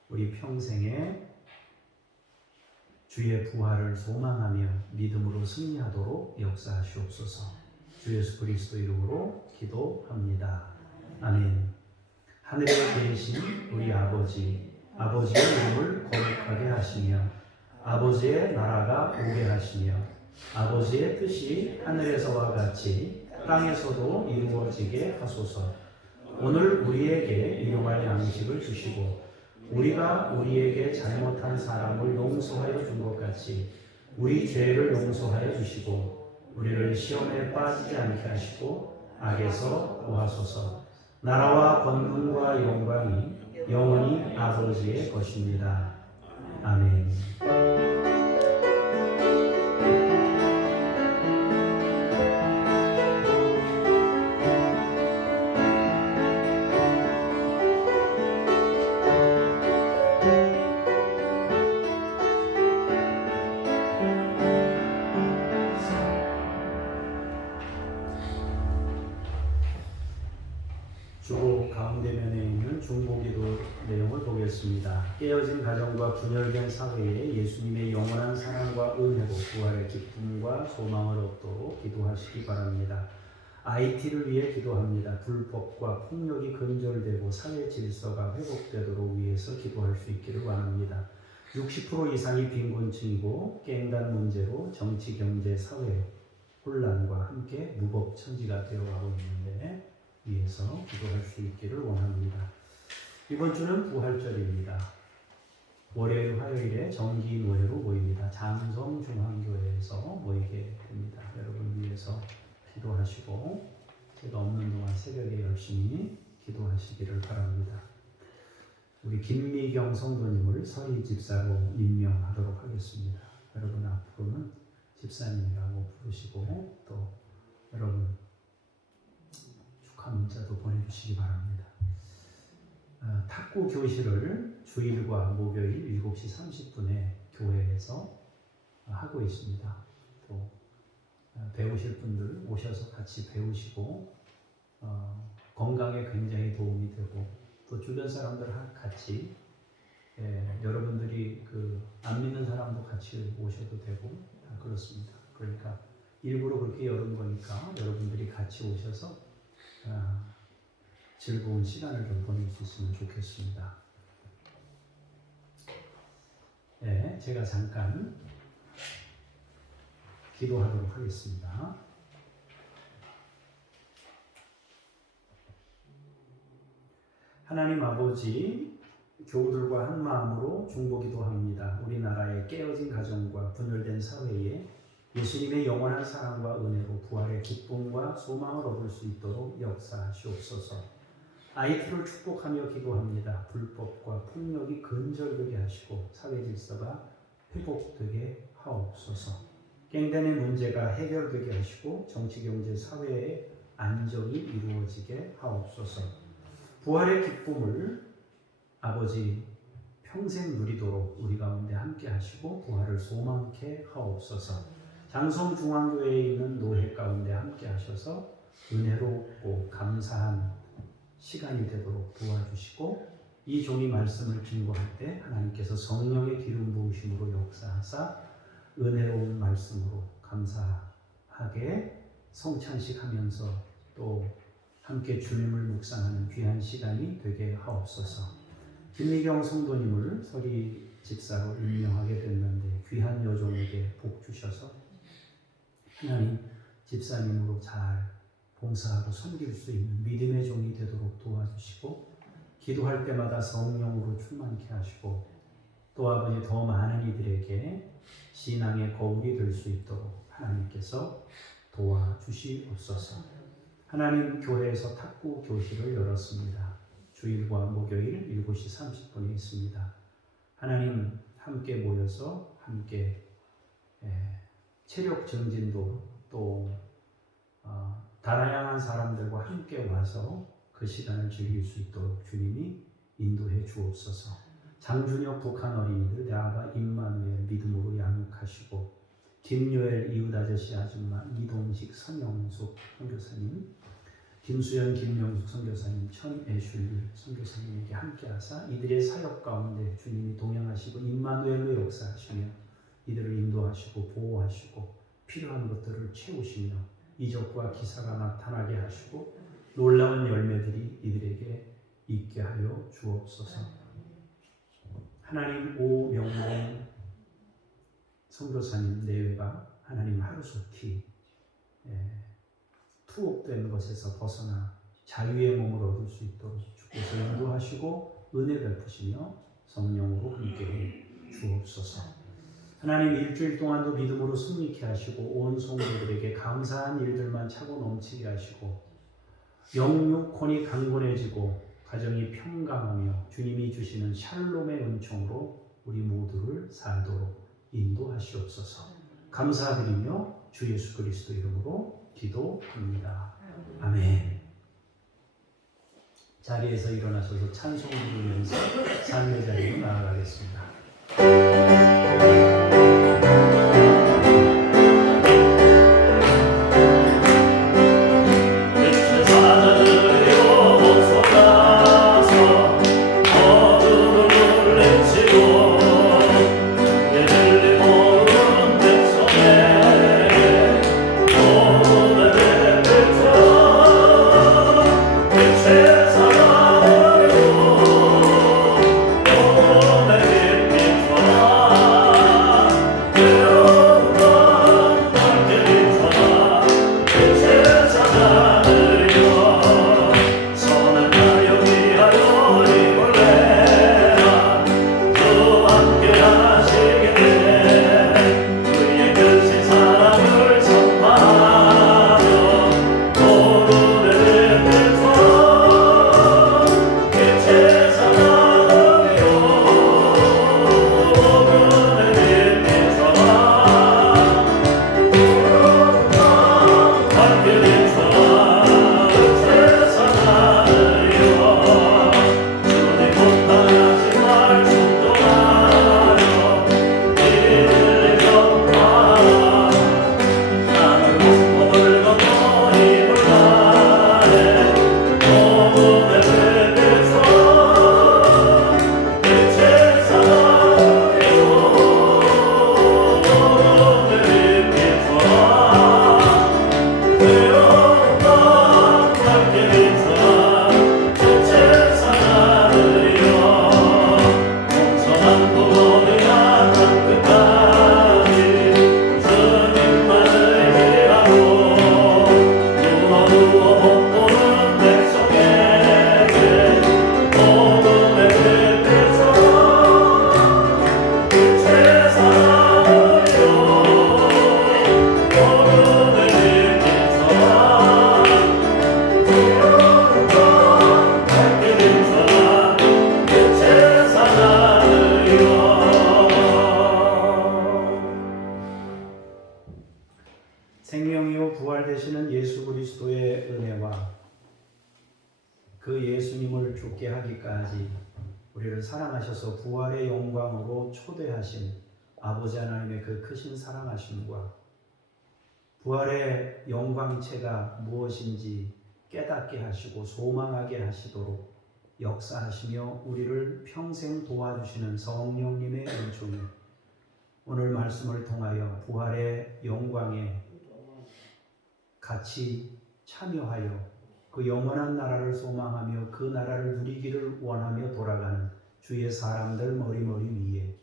우리 평생에 주의 부활을 소망하며 믿음으로 승리하도록 역사하시옵소서. 주 예수 그리스도 이름으로 기도합니다. 아멘. 하늘에 계신 우리 아버지, 아버지의 이름을 거룩하게 하시며 아버지의 나라가 오게 하시며 아버지의 뜻이 하늘에서와 같이 땅에서도 이루어지게 하소서. 오늘 우리에게 일용할 양식을 주시고 우리가 우리에게 잘못한 사람을 용서하여 준 것 같이 우리 죄를 용서하여 주시고 우리를 시험에 빠지지 않게 하시고 악에서 구하소서. 나라와 권능과 영광이 영원히 아버지의 것입니다. 아멘. 깨어진 가정과 분열된 사회에 예수님의 영원한 사랑과 은혜로 부활의 기쁨과 소망을 얻도록 기도하시기 바랍니다. IT를 위해 기도합니다. 불법과 폭력이 근절되고 사회 질서가 회복되도록 위해서 기도할 수 있기를 원합니다. 60% 이상이 빈곤층이고 깽단 문제로 정치, 경제, 사회 혼란과 함께 무법천지가 되어가고 있는데 위해서 기도할 수 있기를 원합니다. 이번 주는 부활절입니다. 월요일, 화요일에 정기노회로 모입니다. 장성중앙교회에서 모이게 됩니다. 여러분 위해서 기도하시고 제가 없는 동안 새벽에 열심히 기도하시기를 바랍니다. 우리 김미경 성도님을 서희 집사로 임명하도록 하겠습니다. 여러분 앞으로는 집사님이라고 부르시고 또 여러분 축하 문자도 보내주시기 바랍니다. 탁구 교실을 주일과 목요일 7시 30분에 교회에서 하고 있습니다. 또 배우실 분들 오셔서 같이 배우시고 건강에 굉장히 도움이 되고 또 주변 사람들 같이 여러분들이 안 믿는 사람도 같이 오셔도 되고 그렇습니다. 그러니까 일부러 그렇게 열은 거니까 여러분들이 같이 오셔서 즐거운 시간을 좀 보낼 수 있으면 좋겠습니다. 네, 제가 잠깐 기도하도록 하겠습니다. 하나님 아버지, 교우들과 한 마음으로 중보기도합니다. 우리나라의 깨어진 가정과 분열된 사회에 예수님의 영원한 사랑과 은혜로 부활의 기쁨과 소망을 얻을 수 있도록 역사하시옵소서. IT를 축복하며 기도합니다. 불법과 폭력이 근절되게 하시고 사회 질서가 회복되게 하옵소서. 깽단의 문제가 해결되게 하시고 정치, 경제, 사회의 안정이 이루어지게 하옵소서. 부활의 기쁨을 아버지 평생 누리도록 우리 가운데 함께 하시고 부활을 소망케 하옵소서. 장성중앙교회에 있는 노회 가운데 함께 하셔서 은혜롭고 감사한 시간이 되도록 도와주시고 이 종이 말씀을 증거할 때 하나님께서 성령의 기름 부으심으로 역사하사 은혜로운 말씀으로 감사하게 성찬식하면서 또 함께 주님을 묵상하는 귀한 시간이 되게 하옵소서. 김미경 성도님을 서리 집사로 임명하게 됐는데 귀한 여종에게 복 주셔서 하나님 집사님으로 잘 봉사하고 섬길 수 있는 믿음의 종이 되도록 도와주시고 기도할 때마다 성령으로 충만케 하시고 또 아버지 더 많은 이들에게 신앙의 거울이 될 수 있도록 하나님께서 도와주시옵소서. 하나님 교회에서 탁구 교실을 열었습니다. 주일과 목요일 7시 30분에 있습니다. 하나님 함께 모여서 함께 체력 증진도 또 다양한 사람들과 함께 와서 그 시간을 즐길 수 있도록 주님이 인도해 주옵소서. 장준혁 북한 어린이들 대아바 임마누엘 믿음으로 양육하시고 김요엘 이웃 아저씨 아줌마 이동식 선영숙 선교사님 김수연 김명숙 선교사님 천애슐 선교사님에게 함께하사 이들의 사역 가운데 주님이 동행하시고 임마누엘로 역사하시며 이들을 인도하시고 보호하시고 필요한 것들을 채우시며 이적과 기사가 나타나게 하시고 놀라운 열매들이 이들에게 있게 하여 주옵소서. 하나님 오명봉 선교사님 내외가 하나님 하루속히 투옥된 것에서 벗어나 자유의 몸을 얻을 수 있도록 주께서 인도하시고 은혜 베푸시며 성령으로 함께해 주옵소서. 하나님 일주일 동안도 믿음으로 승리케 하시고 온 성도들에게 감사한 일들만 차고 넘치게 하시고 영육혼이 강건해지고 가정이 평강하며 주님이 주시는 샬롬의 은총으로 우리 모두를 살도록 인도하시옵소서. 감사드리며 주 예수 그리스도 이름으로 기도합니다. 아멘. 자리에서 일어나셔서 찬송 부르면서 삶의 자리로 나아가겠습니다. 어둠을 물리치고 그 예수님을 죽게 하기까지 우리를 사랑하셔서 부활의 영광으로 초대하신 아버지 하나님의 그 크신 사랑하심과 부활의 영광체가 무엇인지 깨닫게 하시고 소망하게 하시도록 역사하시며 우리를 평생 도와주시는 성령님의 은총이 오늘 말씀을 통하여 부활의 영광에 같이 참여하여 그 영원한 나라를 소망하며 그 나라를 누리기를 원하며 돌아가는 주의 사람들 머리머리 위에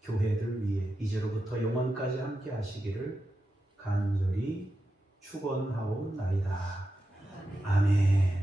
교회들 위에 이제로부터 영원까지 함께 하시기를 간절히 축원하옵나이다. 아멘.